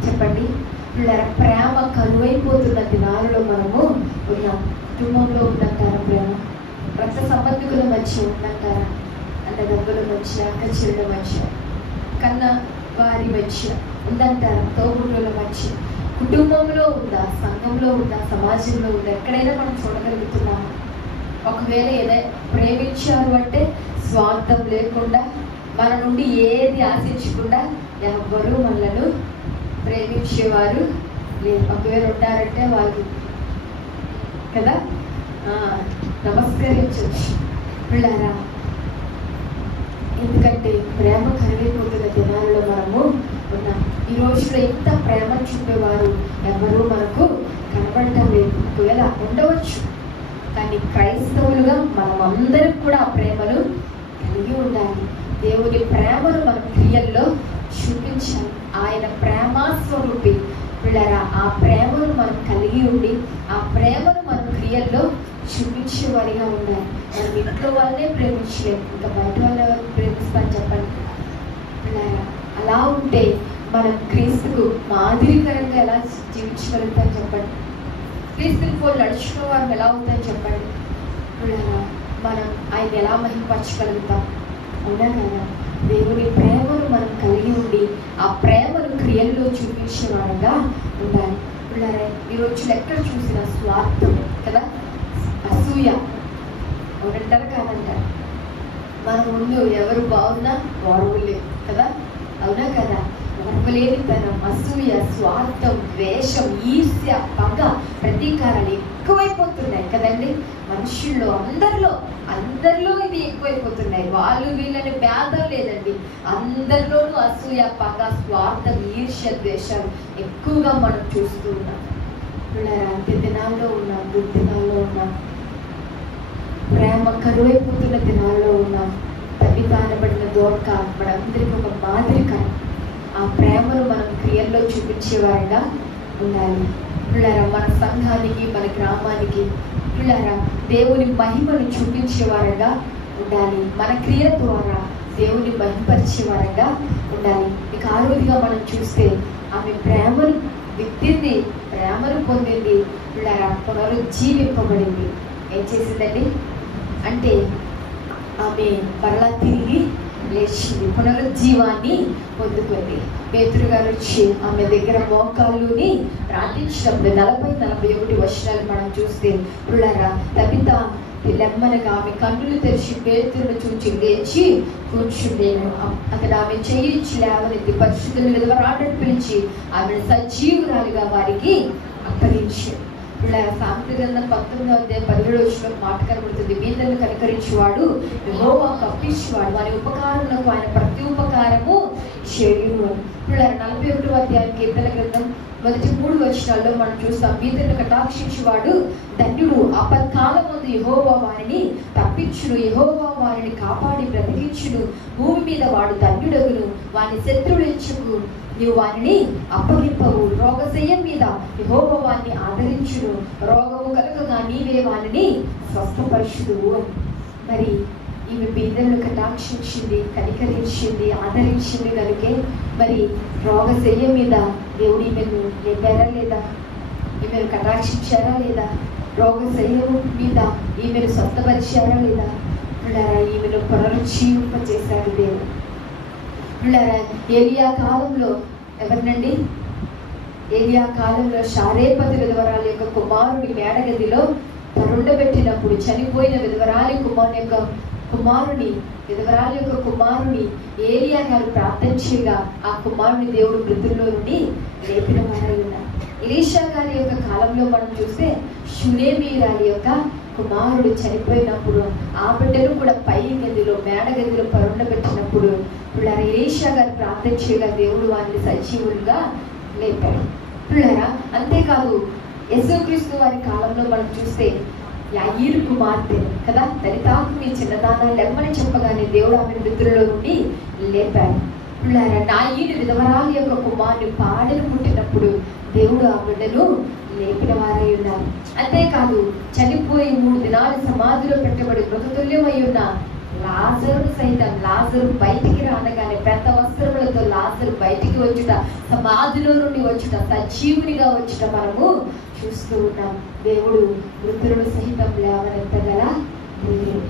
చెప్పండి. పిల్లల ప్రేమ కరువైపోతున్న దినాలలో మనము ఉన్నాం. కుటుంబంలో ఉందంటారా ప్రేమ? రక్త సంబంధికుల మధ్య ఉందంటారా? అన్నదమ్ముల మధ్య, అక్క చెల్లెల మధ్య, కన్న వారి మధ్య ఉందంటారా? తోబుట్టుల మధ్య కుటుంబంలో ఉందా? సంఘంలో ఉందా? సమాజంలో ఉందా? ఎక్కడైనా మనం చూడగలుగుతున్నాము. ఒకవేళ ఏదైనా ప్రేమించారు అంటే స్వార్థం లేకుండా, మన నుండి ఏది ఆశించకుండా ఎవరు మనలను ప్రేమించేవారు లేదు. ఒకవేళ ఉంటారంటే వాళ్ళు కదా నమస్కరించవచ్చు పిల్లరా. ఎందుకంటే ప్రేమ కరిగిపోతున్న దినాలలో మనము ఉన్నాం. ఈ రోజులో ఎంత ప్రేమ చూపేవారు ఎవరు మనకు కనబడటం లేదు. ఒకవేళ ఉండవచ్చు, కానీ క్రైస్తవులుగా మనమందరం కూడా ఆ ప్రేమను కలిగి ఉండాలి. దేవుని ప్రేమను మన క్రియల్లో చూపించాలి. ఆయన ప్రేమాస్వరూపి పిల్లరా. ఆ ప్రేమను మనం కలిగి ఉండి ఆ ప్రేమను మన క్రియల్లో చూపించేవారిగా ఉండాలి. మనం ఇంట్లో వాళ్ళే ప్రేమించలేము, ఇంకా బయట వాళ్ళు ఎవరు ప్రేమిస్తాను చెప్పండి పిల్లరా. అలా ఉంటే మనం క్రీస్తుకు మాదిరికరంగా ఎలా జీవించగలుగుతాం చెప్పండి? క్రీస్తుని పోలి నడుచుకున్న వారు ఎలా అవుతాయని చెప్పండి పిల్లరా. మనం ఆయన ఎలా మహిమపరచగలుగుతాం? అవునా కదా? దేవుని ప్రేమను మనం కలిగి ఉండి ఆ ప్రేమను క్రియల్లో చూపించేవాడుగా ఉండాలి పిల్లరే. ఈ రోజులు ఎక్కడ చూసినా స్వార్థం కదా, అసూయ. అవునంటారు కాదంటారు? మన ముందు ఎవరు బాగున్నా ఓర్వలేదు కదా, అవునా కదా? ఓర్వలేనితనం, అసూయ, స్వార్థం, ద్వేషం, ఈర్ష్య, పగ, ప్రతీకారాలు ఎక్కువైపోతున్నాయి కదండి మనుషుల్లో. అందరిలో ఇది ఎక్కువైపోతున్నాయి. వాళ్ళు వీళ్ళని భేదం లేదండి, అందరిలోనూ అసూయ, పగ, స్వార్థం, ఈర్ష్య, ద్వేషాలు ఎక్కువగా మనం చూస్తూ ఉన్నాం పిల్లరా. అంత్య దినాల్లో ఉన్నాం, దుర్దినాల్లో ఉన్నాం, ప్రేమ కరువైపోతున్న దినాల్లో ఉన్నాం. తప్పిదానబడిన దోర్క మనందరికీ ఒక మాదిరికరం. ఆ ప్రేమను మనం క్రియల్లో చూపించేవారిగా ఉండాలి పిల్లరా. మన సంఘానికి, మన గ్రామానికి పిల్లరా దేవుని మహిమను చూపించేవారుగా ఉండాలి. మన క్రియ ద్వారా దేవుని మహిమపరిచేవారుగా ఉండాలి. ఇక ఆరోగ్యంగా మనం చూస్తే ఆమె ప్రేమను విత్తింది, ప్రేమను పొందింది పిల్లరా. పునరుజ్జీవింపబడింది. ఏం చేసిందండి అంటే ఆమె మరలా తిరిగి లేచింది, పునరుజ్జీవాన్ని పొందుకుంది. పేతురు గారు వచ్చి ఆమె దగ్గర మోకాళ్ళుని ప్రార్థించినప్పుడు 40-41 వచనాలు మనం చూస్తే పిల్లరా, తబిత లెమ్మనగా ఆమె కన్నులు తెరిచి పేతురును చూచి లేచి కూర్చుండేను. అతడు ఆమె చేయించి లేవనెత్తి పరిశుద్ధుల విధవరాలను పిలిచి ఆమెను సజీవురాలిగా వారికి అప్పగించాడు. పిల్లల సామెతల గ్రంథం 19వ అధ్యాయం 17వ వచనంలో మాట కనబడుతుంది. బీదలను కనికరించేవాడు యెహోవా కప్పించేవాడు, వారి ఉపకారములకు ఆయన ప్రతి ఉపకారము చేయును. పిల్లల 41వ అధ్యాయం కీర్తన గ్రంథం మొదటి 3 వచనాల్లో మనం చూస్తాం. బీదలను కటాక్షించేవాడు ధన్యుడు, ఆపత్కాలం ముందు యెహోవా వారిని తప్పించును, యెహోవా వారిని కాపాడి బ్రతికించును. భూమి మీద వాడు ధన్యుడగును, వాని శత్రువులు ఎంచుకు నీవు వారిని అప్పగింపవు. రోగశయ్యం మీద యెహోవా వారిని ఆదరించును, రోగము కలుగగా నీవే వారిని స్వస్థపరచుదువు అని. మరి ఈమె బీదలను కటాక్షించింది, కనికరించింది, ఆదరించింది కనుకే మరి రోగశయ్యం మీద దేవుడు ఈమెను లేపారా లేదా? ఈమెను కటాక్షించారా లేదా? రోగశయ్యం మీద ఈమెను స్వస్థపరిచారా లేదా? పిల్లరా ఈమెను పునరుజ్జీవింపచేశాడు దేవుడు. పిల్లరా ఏలియా కాలంలో ఎవరినండి? ఏలియా కాలంలో శారేపతి విధవరాలి యొక్క కుమారుడి మేడగదిలో పరుండబెట్టినప్పుడు చనిపోయిన విధవరాలి విధవరాలి యొక్క కుమారుని ఏలియా గారు ప్రార్థన చేయగా ఆ కుమారుని దేవుడు మృతుల్లో నుండి లేపిన వారై ఉన్నారు. ఎలీషా గారి యొక్క కాలంలో మనం చూస్తే షునేమీరాలి యొక్క కుమారుడు చనిపోయినప్పుడు ఆ బిడ్డను కూడా పై గదిలో మేడగదిలో పరుండబెట్టినప్పుడు పిల్లరా ఎలీషా గారు ప్రార్థన చేయగా దేవుడు వారిని సజీవులుగా లేపాడు. పిల్లరా అంతేకాదు యేసుక్రీస్తు వారి కాలంలో మనం చూస్తే యాయీరు కుమార్తె కదా, దరితాకు మీ చిన్నదానా లెమ్మని చెప్పగానే దేవుడు ఆమె మృతులలో నుండి లేపాడు. పిల్లరా నాయీని విధవరాలి యొక్క కుమారుని పాడెను పుట్టినప్పుడు దేవుడు ఆ బిడ్డను లేపిన వారై ఉన్నారు. అంతేకాదు చనిపోయి 3 దినాలు సమాధిలో పెట్టబడి మృతతుల్యమై ఉన్న లాజరు సైతం, లాజరు బయటికి రానగానే పెద్ద వస్త్రములతో లాజరు బయటికి వచ్చుట, సమాధిలో నుండి వచ్చుట, సజీవునిగా వచ్చుట మనము చూస్తూ ఉన్నాం. దేవుడు మృతులను సహితం లేవనెత్తగల దేవుడు.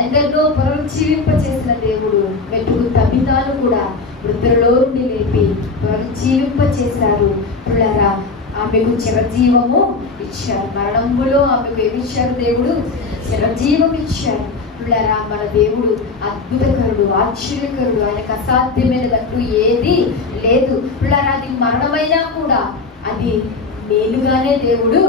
ఎందరినో పునరుజ్జీవింప చేసిన దేవుడు మెట్టుకు తబితాను కూడా మృతులలో నుండి లేపి పునరుజ్జీవింప చేశారు. పిల్లరా, ఆమెకు చిరజీవము ఇచ్చారు. మరణములో ఆమెకు ఏమిచ్చారు? దేవుడు చిరజీవం ఇచ్చారు. పిల్లరా, మన దేవుడు అద్భుతకరుడు, ఆశ్చర్యకరుడు. ఆయనకు అసాధ్యమైనదంటూ ఏది లేదు. పిల్లరా, అది మరణమైనా కూడా అది మేలుగానే దేవుడు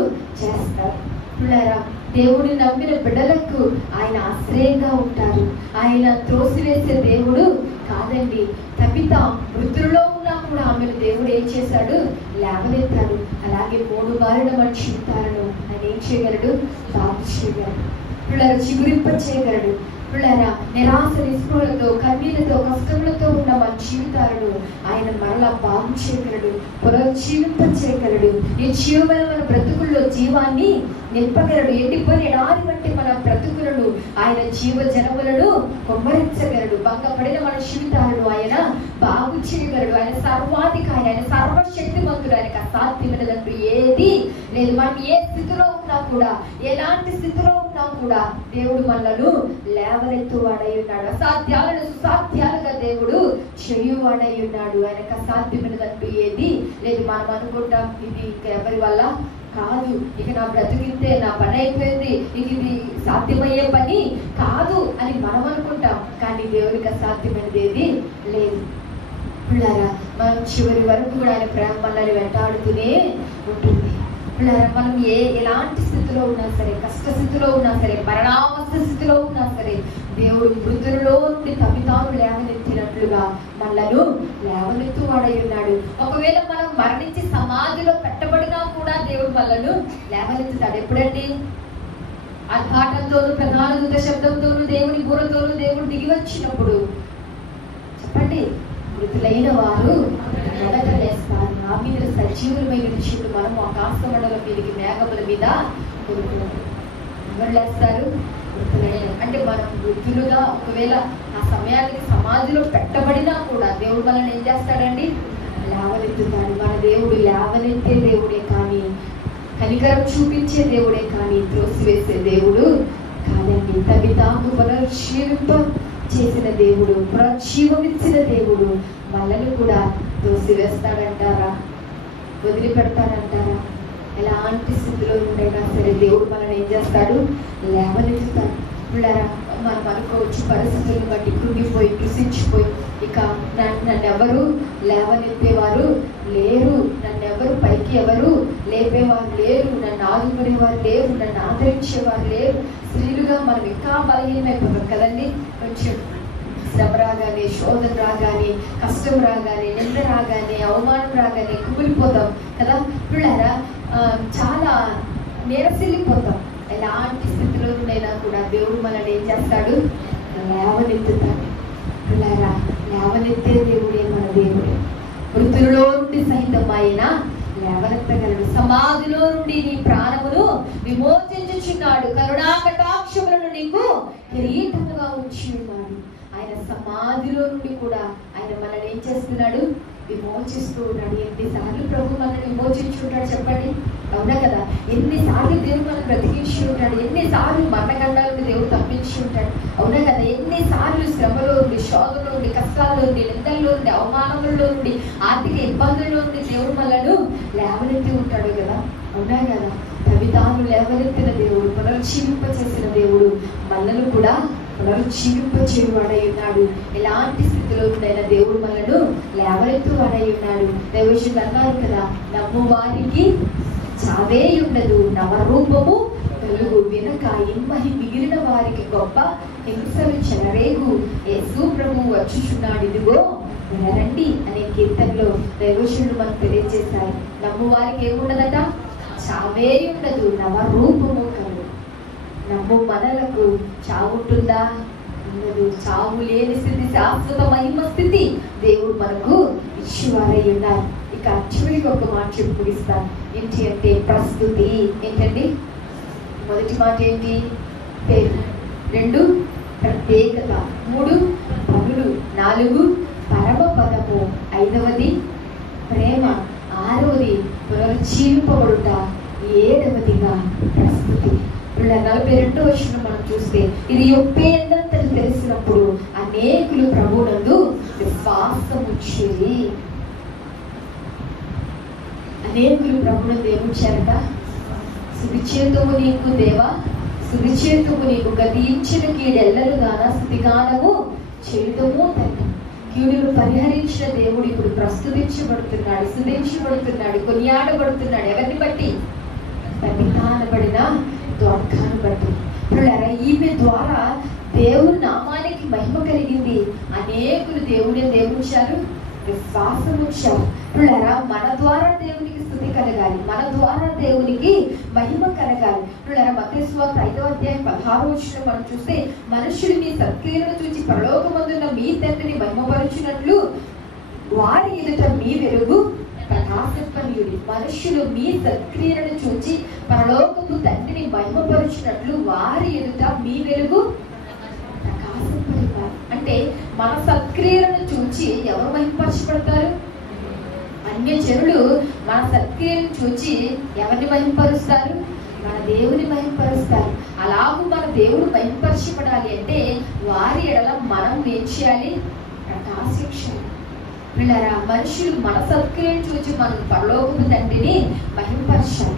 చేస్తారు. పిల్లరా, దేవుడిని నమ్మిన బిడ్డలకు ఆయన ఆశ్రయంగా ఉంటారు. ఆయన త్రోసివేసే దేవుడు కాదండి. తబిత మృతుల్లో ఉన్నా కూడా ఆమెను దేవుడు ఏం చేశాడు? లేవనెత్తాడు. అలాగే 3 బారిన మనిషి ఉంటారను ఆయన ఏం చేయగలడు? బాగు చేయగలడు. పిల్లలు చిగురింప చేయగలడు. పిల్లరా, నిరాశ నిస్పృహలతో, కన్నీళ్లతో, కష్టములతో ఉన్న మన జీవితాలను ఆయన మరలా బాగు చేయగలడు, పునరుజ్జీవింప చేయగలడు. ఈ జీవమైన మన బ్రతుకుల్లో జీవాన్ని నింపగలడు. ఎండిపోయిన ఎడారి వంటి మన బ్రతుకులను ఆయన జీవ జనములను కొమ్మరించగలడు. భంగపడిన మన జీవితాలను ఆయన బాగు చేయగలడు. ఆయన సర్వాధికారి, ఆయన సర్వశక్తిమంతుడు. ఆయనకు అసాధ్యమైనదంటూ ఏది లేదు. మనం ఏ స్థితిలో ఉన్నా కూడా, ఎలాంటి స్థితిలో ఉన్నా కూడా దేవుడు మనలను లేవనెత్తువాడై ఉన్నాడు. అసాధ్యాలను సుసాధ్యాలుగా దేవుడు చేయువాడై ఉన్నాడు. ఆయనకు అసాధ్యమైనదంటూ ఏది లేదు. మనం అనుకుంటాం ఇది ఇంకా ఎవరి వల్ల కాదు, ఇక నా బ్రతికితే నా పని అయిపోయింది, ఇక ఇది సాధ్యమయ్యే పని కాదు అని మనం అనుకుంటాం. కానీ దేవుడికి అసాధ్యమైనది ఏది లేదు. పిల్లరా, మనం చివరి వరకు కూడా ఆయన ప్రేమ మనల్ని వెంటాడుతూనే ఉంటుంది. పిల్లరా, మనం ఎలాంటి స్థితిలో ఉన్నా సరే, కష్ట స్థితిలో ఉన్నా సరే, మరణావస్థ స్థితిలో ఉన్నా సరే, దేవుడు మృతులలో నుండి తబితాను లేవనెత్తినట్లుగా మనలను లేవనెత్తువాడై ఉన్నాడు. ఒకవేళ మనం మరణించి సమాధిలో పెట్టబడినా కూడా దేవుడు మనలను లేవనెత్తుతాడు. ఎప్పుడండి? ఆర్భాటంతోనూ, ప్రధాన దూత శబ్దంతోనూ, దేవుని బూరతోనూ దేవుడు దిగి వచ్చినప్పుడు. చెప్పండి, మృతులైన వారు మొదట లేస్తారు. నా మీద సజీవులమైన విషయంలో మనం ఆకాశ మండలం మీదకి మేఘముల మీద కొనుక్కున్నాం. ఎవరు లేస్తారు? మృతులైన. అంటే మనం మృతులుగా ఒకవేళ ఆ సమయానికి సమాధిలో పెట్టబడినా కూడా దేవుడు మనల్ని ఏం చేస్తాడండి? లేవనెత్తుతాడు. మన దేవుడు లేవనెత్తే దేవుడే కానీ, కనికరం చూపించే దేవుడే కానీ, త్రోసివేసే దేవుడు కాదండి. తబితాకు పునరుజ్జీవింప చేసిన దేవుడు, పునరుజ్జీవమిచ్చిన దేవుడు మనల్ని కూడా త్రోసివేస్తాడంటారా? వదిలిపెడతాడంటారా? ఎలాంటి స్థితిలో ఉండైనా సరే దేవుడు మనల్ని ఏం చేస్తాడు? లేవనెత్తుతాడు. పిల్లరా, మనం అనుకోవచ్చు పరిస్థితులను బట్టి కృంగిపోయి, కృషించిపోయి, ఇక నన్నెవరు లేవనెత్తేవారు లేరు, నన్నెవరు పైకి ఎవరు లేపేవారు లేరు, నన్ను ఆదుకునేవారు లేరు, నన్ను ఆదరించేవారు లేరు. స్త్రీలుగా మనం ఇంకా బలహీనమైపోతాం కదండి. కొంచెం శ్రమ రాగానే, శోధన రాగానే, కష్టం రాగానే, నింద రాగానే, అవమానం రాగానే కుమిలిపోతాం కదా. పిల్లరా, చాలా నీరసిల్లిపోతాం. ఎలాంటి స్థితిలో ఉండైనా కూడా దేవుడు మనల్ని ఏం చేస్తాడు? లేవనెత్తుతాడు. పిల్లరా, లేవనెత్తే దేవుడే మన దేవుడు. మృతులలో నుండి సహితం ఆయన లేవనెత్తగలడు. సమాధిలో నుండి నీ ప్రాణమును విమోచించుచున్నాడు. కరుణా కటాక్షములను నీకు కిరీటముగా ఉంచి ఉన్నాడు. ఆయన సమాధిలో నుండి కూడా ఆయన మనల్ని ఏం చేస్తున్నాడు? విమోచిస్తూ ఉన్నాడు. ఎన్నిసార్లు ప్రభు మనల్ని విమోచించుంటాడు చెప్పండి? అవునా కదా? ఎన్నిసార్లు దేవుడు మనల్ని బ్రతికించి ఉంటాడు, ఎన్నిసార్లు మరణగండాల నుండి దేవుడు తప్పించి ఉంటాడు. అవునా కదా? ఎన్నిసార్లు శ్రమలో నుండి, శోధనలో నుండి, కష్టాల్లో నుండి, నిందల్లో నుండి, అవమానముల్లో నుండి, ఆర్థిక ఇబ్బందుల్లో నుండి దేవుడు మనల్ని లేవనెత్తి ఉంటాడు కదా. అవునా కదా? తబితాను లేవనెత్తిన దేవుడు, పునరుజ్జీవింప చేసిన దేవుడు మనల్ని కూడా పునరుజ్జీవింప చేయువాడై ఉన్నాడు. ఎలాంటి స్థితిలో ఉండైనా దేవుడు మనల్ని లేవనెత్తువాడై ఉన్నాడు. దైవజనులు అన్నారు కదా, నమ్ము వారికి చావే ఉండదు, నవరూపము వెలుగు, వినక ఇమ్మహి మిగిలిన వారికి గొప్ప హింసలు చెలరేగు, యేసు ప్రభువు వచ్చుచున్నాడు, ఇదిగో వినరండి అనే కీర్తనలో దైవజనులు మనకు తెలియజేశారు. నమ్ము వారికి ఏముండదట? చావే ఉండదు, నవరూపము కలుగు. నమ్ము మనలకు చావుంటుందా? ఉండదు. చావు లేని స్థితి, శాశ్వత మహిమ స్థితి దేవుడు మనకు ఇచ్చివారై ఉన్నారు. ఇక చివరికి ఒక మాట చెప్పి ముగిస్తాను. ఏంటి అంటే ప్రస్తుతి. ఏంటండి? మొదటి మాట ఏంటి? పేరు. 2 ప్రత్యేకత, 3 పనులు, 4 పరమ పదము, 5వది ప్రేమ, 6వది పునరుజ్జీవింపబడుట, 7వదిగా ప్రస్తుతి. 42వ వచనం మనం చూస్తే, ఇది యొప్పేందంతని తెలిసినప్పుడు అనేకులు ప్రభువునందు విశ్వాసముంచిరి. అనేకులు ప్రభువునందు ఏముంచారట? సువిచేతుము నీకు దేవా, సువిచేతుము నీకు గతించిన కీడెల్లలు గాన స్థుతిగానము చెడుదము తండ్రి. కీడును పరిహరించిన దేవుడు ఇప్పుడు ప్రస్తుతించబడుతున్నాడు, స్తుతించబడుతున్నాడు, కొనియాడబడుతున్నాడు. ఎవరిని బట్టి? తనితానబడిన ద్వారకాను బట్టి. ఈమె ద్వారా దేవుని నామానికి మహిమ కలిగింది. అనేకులు దేవుని దేవుంచారు, విశ్వాసం ఉంచారు. మన ద్వారా దేవునికి స్తుతి కలగాలి, మన ద్వారా దేవునికి మహిమ కలగాలి. మత్తయి సువార్త 5వ అధ్యాయం 16వ వచనం మనం చూస్తే, మనుషులు మీ సత్క్రియలను చూచి పరలోకమందున్న మీ తండ్రిని మహిమపరచునట్లు వారి ఎదుట మీ వెలుగు ప్రకాశింపనీయుడి. మనుషులు మీ సత్క్రియలను చూచి పరలోకపు తండ్రిని మహిమపరచునట్లు వారి ఎదుట మీ వెలుగు ప్రకాశింపనివ్వాలి. అంటే మన సత్క్రియలను చూచి ఎవరు మహిమపరచబడతారు? అన్య జనులు మన సత్క్రియలను చూచి ఎవరిని మహిమపరుస్తారు? మన దేవుని మహిమపరుస్తారు. అలాగూ మన దేవుడు మహిమపరచబడాలి అంటే వారి ఎడల మనం ఏం చేయాలి? ప్రకాశించాలి. మనుషులు మన సత్క్రియను చూచి మన పరలోకపు తండ్రిని మహిమపరచాలి.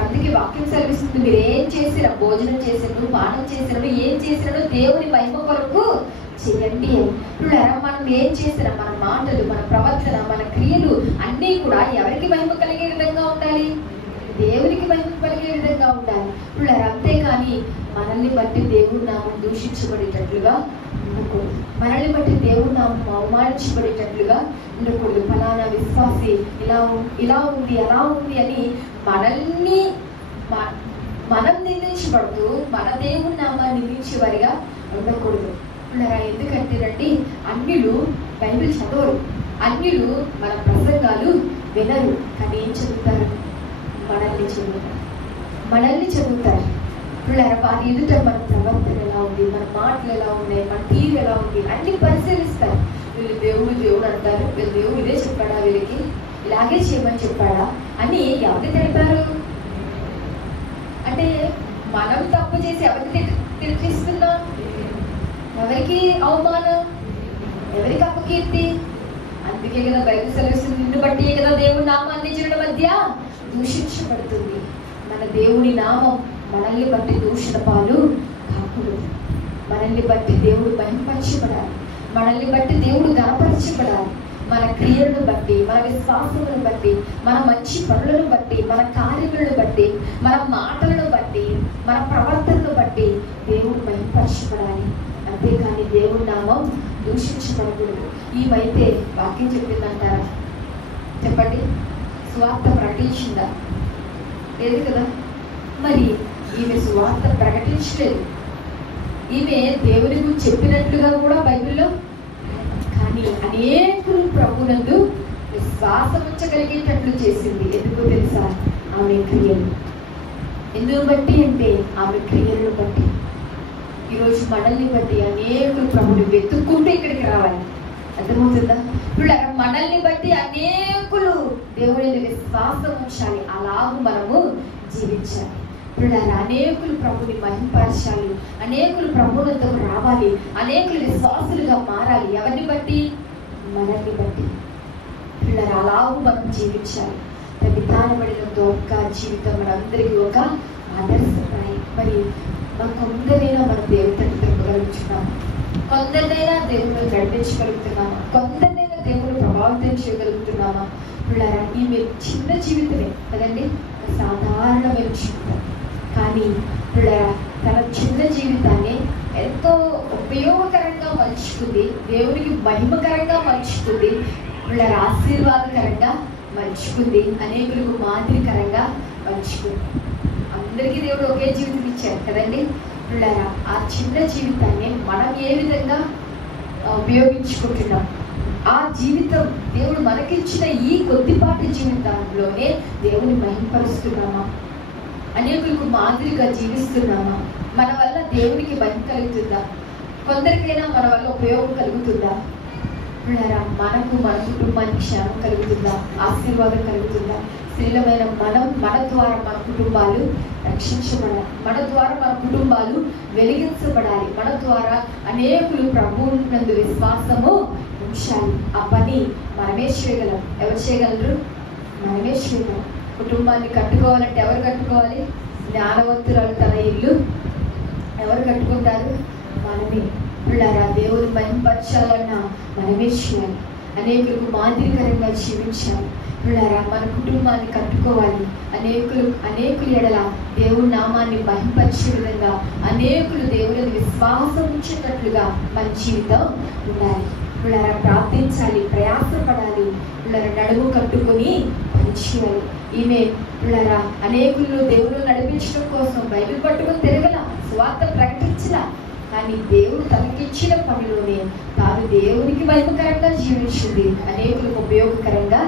అందుకే వాక్యం సెలవిస్తుంది, మీరు ఏం చేసినా, భోజనం చేసినను, పానం చేసినను, ఏం చేసినను దేవుని మహిమ కొరకు చేయండి అని. మనం ఏం చేసినా, మన మాటలు, మన ప్రవర్తన, మన క్రియలు అన్నీ కూడా ఎవరికి మహిమ కలిగే విధంగా ఉండాలి? దేవునికి మహిమ కలిగే విధంగా ఉండాలి. అంతేకాని మనల్ని బట్టి దేవుడి నామం దూషించబడేటట్లుగా ఉండకూడదు, మనల్ని బట్టి దేవుడి నామం అవమానించబడేటట్లుగా ఉండకూడదు. ఫలానా విశ్వాసి ఇలా ఉంది అలా ఉంది అని మనం నిందించబడుతూ మన దేవుడి నామాన్ని నిందించే వారిగా ఉండకూడదు. ఎందుకంటేనండి, అన్యులు బైబిల్ చదవరు, అన్యులు మన ప్రసంగాలు వినరు, కానీ ఏం చదువుతారు? మనల్ని చదువుతారు. వారి ఎదుట మన ప్రవర్తన ఎలా ఉంది, మన మాటలు ఎలా ఉన్నాయి, మన తీరు ఎలా ఉంది అన్ని పరిశీలిస్తారు. వీళ్ళు దేవుడు అంటారు, వీళ్ళు దేవుడు ఇదే చెప్పాడా, వీళ్ళకి ఇలాగే చేయమని చెప్పాడా అని ఎవరికి తెలిపారు? అంటే మనం తప్పు చేసి ఎవరికి తిరిగిస్తున్నాం? ఎవరికి అవమానం, ఎవరికి అపకీర్తి? అందుకే కదా బైబిల్ సెలవిస్తుంది, నిన్ను బట్టి కదా దేవుడి నామాన్ని జనుల మధ్య దూషించబడుతుంది. మన దేవుని నామం మనల్ని బట్టి దూషణ పాలు కాకూడదు. మనల్ని బట్టి దేవుడు మహిమపరచబడాలి, మనల్ని బట్టి దేవుడు గణపరచబడాలి. మన క్రియలను బట్టి, మన విశ్వాసములను బట్టి, మన మంచి పనులను బట్టి, మన కార్యములను బట్టి, మన మాటలను బట్టి, మన ప్రవర్తనను బట్టి దేవుడు మహిమపరచబడాలి. అంతేకాని దేవుడి నామం దూషించబడకూడదు. ఈమైతే వాక్యం చెప్పిందంటారా? చెప్పండి, సువార్త ప్రకటించిందా? లేదు కదా. మరి ఈమె సువార్త ప్రకటించలేదు, ఈమె దేవుని గురించి చెప్పినట్లుగా కూడా బైబిల్లో. కానీ అనేకులు ప్రభునందు విశ్వాసం ఉంచగలిగేటట్లు చేసింది. ఎందుకు తెలుసా? ఆమె క్రియలు. ఎందుకు బట్టి అంటే ఆమె క్రియలను బట్టి. ఈరోజు మనల్ని బట్టి అనేకులు ప్రభుని వెతుక్కుంటూ ఇక్కడికి రావాలి. అర్థమవుతుందా? ఇప్పుడు మనల్ని బట్టి అనేకులు దేవుని విశ్వాసం ఉంచాలి, అలాగూ మనము జీవించాలి. ఇప్పుడు అనేకులు ప్రభుని మహిమపరచాలి, అనేకులు ప్రభువులతో రావాలి, అనేకులు విశ్వాసులుగా మారాలి. ఎవరిని బట్టి? మనల్ని బట్టి. పిల్లలు అలాగూ మనం జీవించాలి. విధానపడిన ఒక జీవితం మనందరికీ ఒక ఆదర్శప్రాయం. మరి కొందరైనా మన దేవుడిని తిరగలుగుతున్నాము, కొందరినైనా దేవుడు నడిపించగలుగుతున్నామా, కొందరినైనా దేవుడు ప్రభావితం చేయగలుగుతున్నామా? పిల్లరా, ఈమె చిన్న జీవితమే కదండి, సాధారణమైన జీవితం. కానీ పిల్లరా, తన చిన్న జీవితాన్ని ఎంతో ఉపయోగకరంగా మలుచుకుంది, దేవునికి మహిమకరంగా మలుచుకుంది, పిల్లల ఆశీర్వాదకరంగా మలుచుకుంది, అనేకులకు మాదిరికరంగా మలుచుకుంది. అందరికీ దేవుడు ఒకే జీవితం ఇచ్చారు కదండి. పిల్లరా, ఆ చిన్న జీవితాన్ని మనం ఏ విధంగా ఉపయోగించుకుంటున్నాం? ఆ జీవితం దేవుడు మనకిచ్చిన ఈ కొద్దిపాటి జీవితంలోనే దేవుని మహిమపరుస్తున్నామా? అనేకులకు మాదిరిగా జీవిస్తున్నామా? మన వల్ల దేవునికి మహిమ కలుగుతుందా? కొందరికైనా మన వల్ల ఉపయోగం కలుగుతుందా? మనకు మన కుటుంబానికి క్షేమం కలుగుతుందా? ఆశీర్వాదం కలుగుతుందా? స్త్రీలమైన మన ద్వారా మన కుటుంబాలు రక్షించబడాలి, మన ద్వారా మన కుటుంబాలు వెలిగించబడాలి, మన ద్వారా అనేకులు ప్రభువు నందు విశ్వాసము ఉంచాలి. ఆ పని మనమే చేయగలం. ఎవరు చేయగలరు? మనమే చేయగలం. కుటుంబాన్ని కట్టుకోవాలంటే ఎవరు కట్టుకోవాలి? జ్ఞానవంతురాలు తన ఇల్లు ఎవరు కట్టుకుంటారు? మనమే. పిల్లరా, దేవుని మహిమపరచాలన్నా మనమే చేయాలి. అనేకులకు మాదిరికరంగా జీవించాలి. పిల్లరా, మన కుటుంబాన్ని కట్టుకోవాలి. అనేకులు ఎడల దేవుని నామాన్ని మహిమపరిచే విధంగా, అనేకులు దేవుని విశ్వాసం ఉంచేటట్లుగా మన జీవితం ఉండాలి. పిల్లరా, ప్రార్థించాలి, ప్రయాసపడాలి. పిల్లరా, నడుము కట్టుకొని పనిచేయాలి. ఈమె పిల్లరా అనేకులు దేవుడు నడిపించడం కోసం బైబిల్ పట్టుకొని తిరగల, సువార్త ప్రకటించల. కానీ దేవుడు తనకిచ్చిన పనిలోనే తాను దేవునికి మహిమకరంగా జీవించింది, అనేకులకు ఉపయోగకరంగా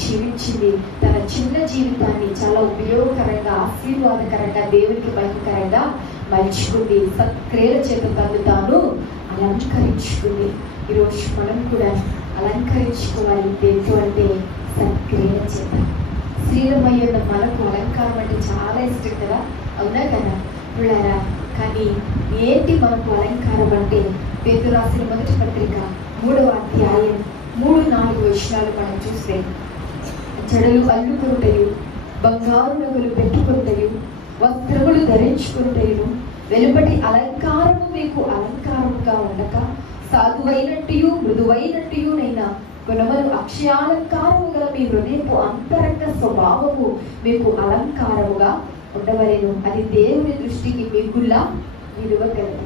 జీవించింది. తన చిన్న జీవితాన్ని చాలా ఉపయోగకరంగా, ఆశీర్వాదకరంగా, దేవునికి మహిమకరంగా మలుచుకుంది. సత్క్రియల చేత తను తాను అలంకరించుకుంది. ఈరోజు మనం కూడా అలంకరించుకోవాలి. దేంతో అంటే సత్క్రియల చేత. స్త్రీలమయ్యున్న మనకు అలంకారం అంటే చాలా ఇష్టం కదా, అవునా కదా పిల్లరా? కానీ ఏంటి మనకు అలంకారం అంటే? పేతురు రాసిన మొదటి పత్రిక 3వ అధ్యాయం 3-4 వచనాలు మనం చూస్తే, జడలు అల్లుకుంటయు, బంగారు నగలు పెట్టుకుంటయు, వస్త్రములు ధరించుకుంటయును, వెలుపటి అలంకారము మీకు అలంకారముగా ఉండక సాధువైనట్టు మృదువైనట్టునైనా గుణములు అక్షయాలంకారము గల మీ హృదయపు అంతరంగ స్వభావము మీకు అలంకారముగా ఉండవలెను. అది దేవుని దృష్టికి మిగుల విలువ కలదు.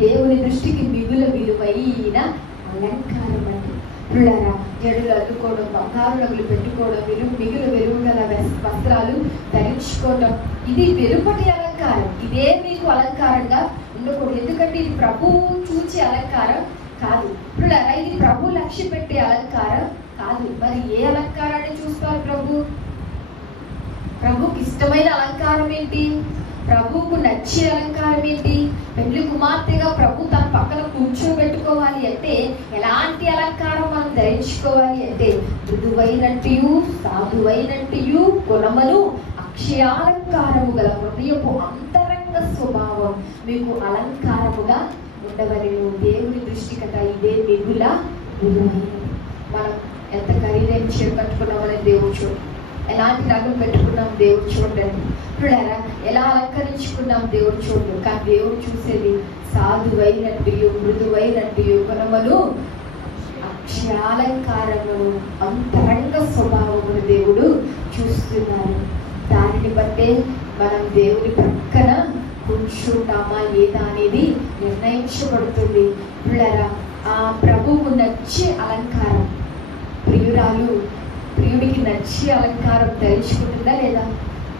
దేవుని దృష్టికి మిగుల విలువైన అలంకారం అండి. పిల్లరా, జడులు అల్లుకోవడం, బంగారు నగలు పెట్టుకోవడం, మిగుల వెలుగు గల వస్త్రాలు ధరించుకోవడం, ఇది వెలుపటి అలంకారం. ఇదే మీకు అలంకారంగా ఉండకూడదు. ఎందుకంటే ఇది ప్రభువు చూచే అలంకారం కాదు. పిల్లరా, ఇది ప్రభు లక్ష్య పెట్టే అలంకారం కాదు. మరి ఏ అలంకారాన్ని చూస్తారు ప్రభు? ప్రభుకి ఇష్టమైన అలంకారం ఏంటి? ప్రభువుకు నచ్చే అలంకారం ఏంటి? పెళ్లి కుమార్తెగా ప్రభు తన పక్కన కూర్చోబెట్టుకోవాలి అంటే ఎలాంటి అలంకారం మనం ధరించుకోవాలి అంటే, మృదువైనట్టు సాధువైనట్టు గుణములు అక్షయాలంకారము గల హృదయపు అంతరంగ స్వభావం మీకు అలంకారముగా ఉండవలెను. దేవుని దృష్టి కదా ఇదే మిగుల విలువైనది. మనం ఎంత ఖరీదైన చీర కట్టుకున్నామని దేవుడు చూడండి, ఎలాంటి నగలు పెట్టుకున్నాం దేవుడు చూడండి. పిల్లరా, ఎలా అలంకరించుకున్నాం దేవుడు చూడండి. కానీ దేవుడు చూసేది సాధువైనట్టు మృదువైనట్టు గుణములు అక్షయాలంకారము అంతరంగ స్వభావమును దేవుడు చూస్తున్నారు. దానిని బట్టే మనం దేవుని ప్రక్కన కూర్చుంటామా లేదా అనేది నిర్ణయించబడుతుంది. పిల్లరా, ఆ ప్రభువుకు నచ్చే అలంకారం, ప్రియుడికి నచ్చే అలంకారం ధరించుకుంటుందా లేదా?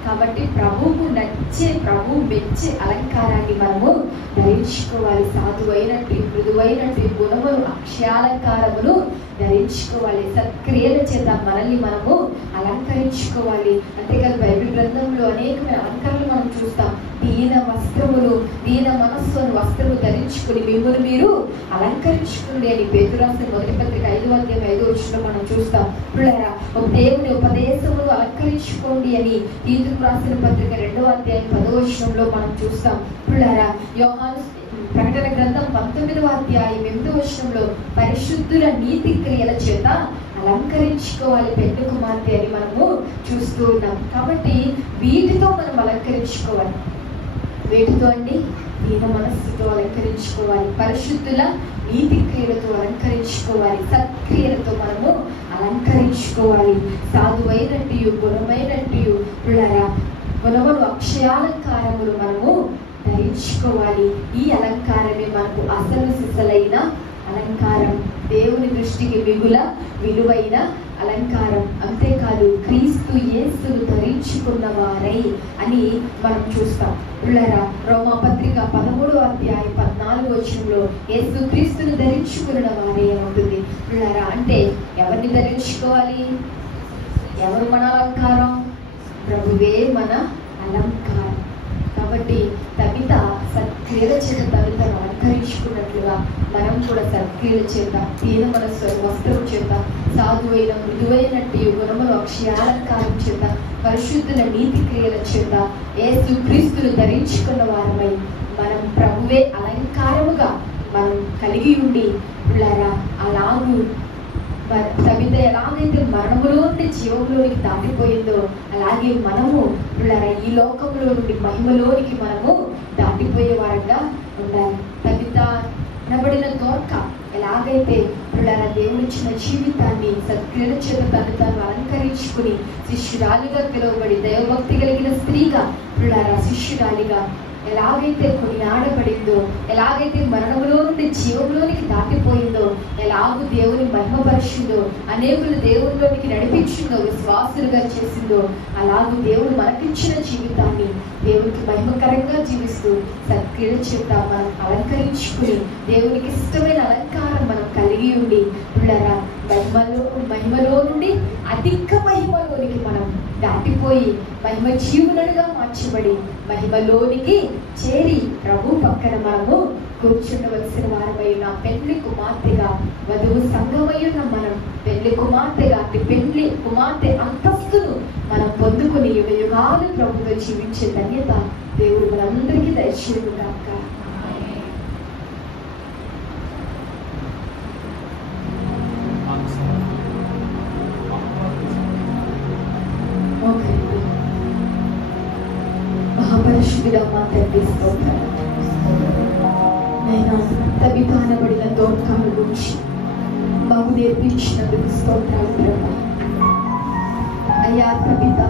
కాబట్టి ప్రభువుకు నచ్చే, ప్రభువు మెచ్చే అలంకారాన్ని మనము ధరించుకోవాలి. సాధువైనట్టు మృదువైనట్టు గుణములు అక్షయాలంకారములు ధరించుకోవాలి. సత్క్రియల చేత మనల్ని మనము అలంకరించుకోవాలి. అంతేకాదు బైబిల్ గ్రంథంలో అనేకమైన అలంకరణలు మనం చూస్తాం. దీన వస్త్రములు, దీన మనస్సును వస్త్రము ధరించుకుని మిమ్మల్ని మీరు అలంకరించుకోండి అని పేతురు రాసిన మొదటి పత్రిక 5వ అధ్యాయం 5వ వచనంలో మనం చూస్తాం. పిల్లరా, దేవుని ఉపదేశములు అలంకరించుకోండి అని తీతుకు రాసిన పత్రిక 2వ అధ్యాయం 10వ వచనంలో మనం చూస్తాం. పిల్లరా, యోహాను ప్రకటన గ్రంథం 19వ అధ్యాయం 8వ వచనంలో పరిశుద్ధుల నీతి క్రియల చేత అలంకరించుకోవాలి పెద్ద కుమార్తె అని మనము చూస్తూ ఉన్నాం. కాబట్టి వీటితో మనం అలంకరించుకోవాలి. వీటితో అండి దీన మనస్సుతో అలంకరించుకోవాలి, పరిశుద్ధుల నీతి క్రియలతో అలంకరించుకోవాలి, సత్క్రియలతో మనము అలంకరించుకోవాలి. సాధువైనట్టు గుణమైనట్టు పిల్లరా గుణములు అక్షయాలంకారములు మనము ధరించుకోవాలి. ఈ అలంకారమే మనకు అసలు సిసలైన అలంకారం, దేవుని దృష్టికి మిగుల విలువైన అలంకారం. అంతేకాదు క్రీస్తు యేసును ధరించుకున్న వారై అని మనం చూస్తాం. పిల్లరా, రోమా పత్రిక 13వ అధ్యాయం 14వ వచనంలో యేసు క్రీస్తును ధరించుకున్న వారే ఉంటుంది. పిల్లరా, అంటే ఎవరిని ధరించుకోవాలి? ఎవరు మన అలంకారం? ప్రభువే మన అలంకారం. కాబట్టి తమిత సత్క్రియల చేత తమితను అలంకరించుకున్న మనం కూడా సత్క్రియల చేత దీన మనస్సు వస్త్రం చేత సాధువైన మృదువైనట్టు గుణములు అక్షయాలంకారం చేత పరిశుద్ధుల నీతి క్రియల చేత యేసు క్రీస్తును ధరించుకున్న వారమై మనం ప్రభువే అలంకారముగా మనం కలిగి ఉండి పిల్లరా అలాగూ సవిత ఎలాగైతే మరణములో నుండి జీవంలోనికి దాటిపోయిందో అలాగే మనము పిల్లరా ఈ లోకంలో నుండి మహిమలోనికి మనము దాటిపోయే వారంగా ఉండాలి. సవిత అనబడిన దోర్క ఎలాగైతే పిల్లరా దేవుడిచ్చిన జీవితాన్ని సత్క్రియల చేత తాను అలంకరించుకుని శిష్యురాలిగా పిలువబడి దైవభక్తి కలిగిన స్త్రీగా పిల్లరా శిష్యురాలిగా ఎలాగైతే కొనియాడబడిందో, ఎలాగైతే మరణంలో నుండి జీవంలోనికి దాటిపోయిందో, ఎలాగూ దేవుని మహిమపరిచిందో, అనేకులు దేవునిలోనికి నడిపించిందో, విశ్వాసులుగా చేసిందో, అలాగూ దేవుడు మనకిచ్చిన జీవితాన్ని దేవునికి మహిమకరంగా జీవిస్తూ సత్క్రియల చేత మనం అలంకరించుకుని దేవునికి ఇష్టమైన అలంకారం మనం కలిగి ఉండి పిల్లరా మహిమలో నుండి అధిక మహిమలోనికి మనం దాటిపోయి మహిమ జీవునుడుగా మార్చబడి మహిమలోనికి చేరి ప్రభు పక్కన మనము కూర్చుండవలసిన వారమై ఉన్న పెళ్లి కుమార్తెగా వధువు సంఘమై ఉన్న మనం పెళ్లి కుమార్తెగా పెళ్లి కుమార్తె అంతస్తును మనం పొందుకుని యుగ యుగాలు ప్రభుతో జీవించే ధన్యత దేవుడు మనందరికీ దయచేయును గాక. మహాపరిశుద్ధుడా మా తండ్రి స్తోత్రం. నైనా తబిత అనబడిన దోర్కాను గురించి మాకు నేర్పించినందుకు స్తోత్రాలు ప్రభా. అయ్యా తబిత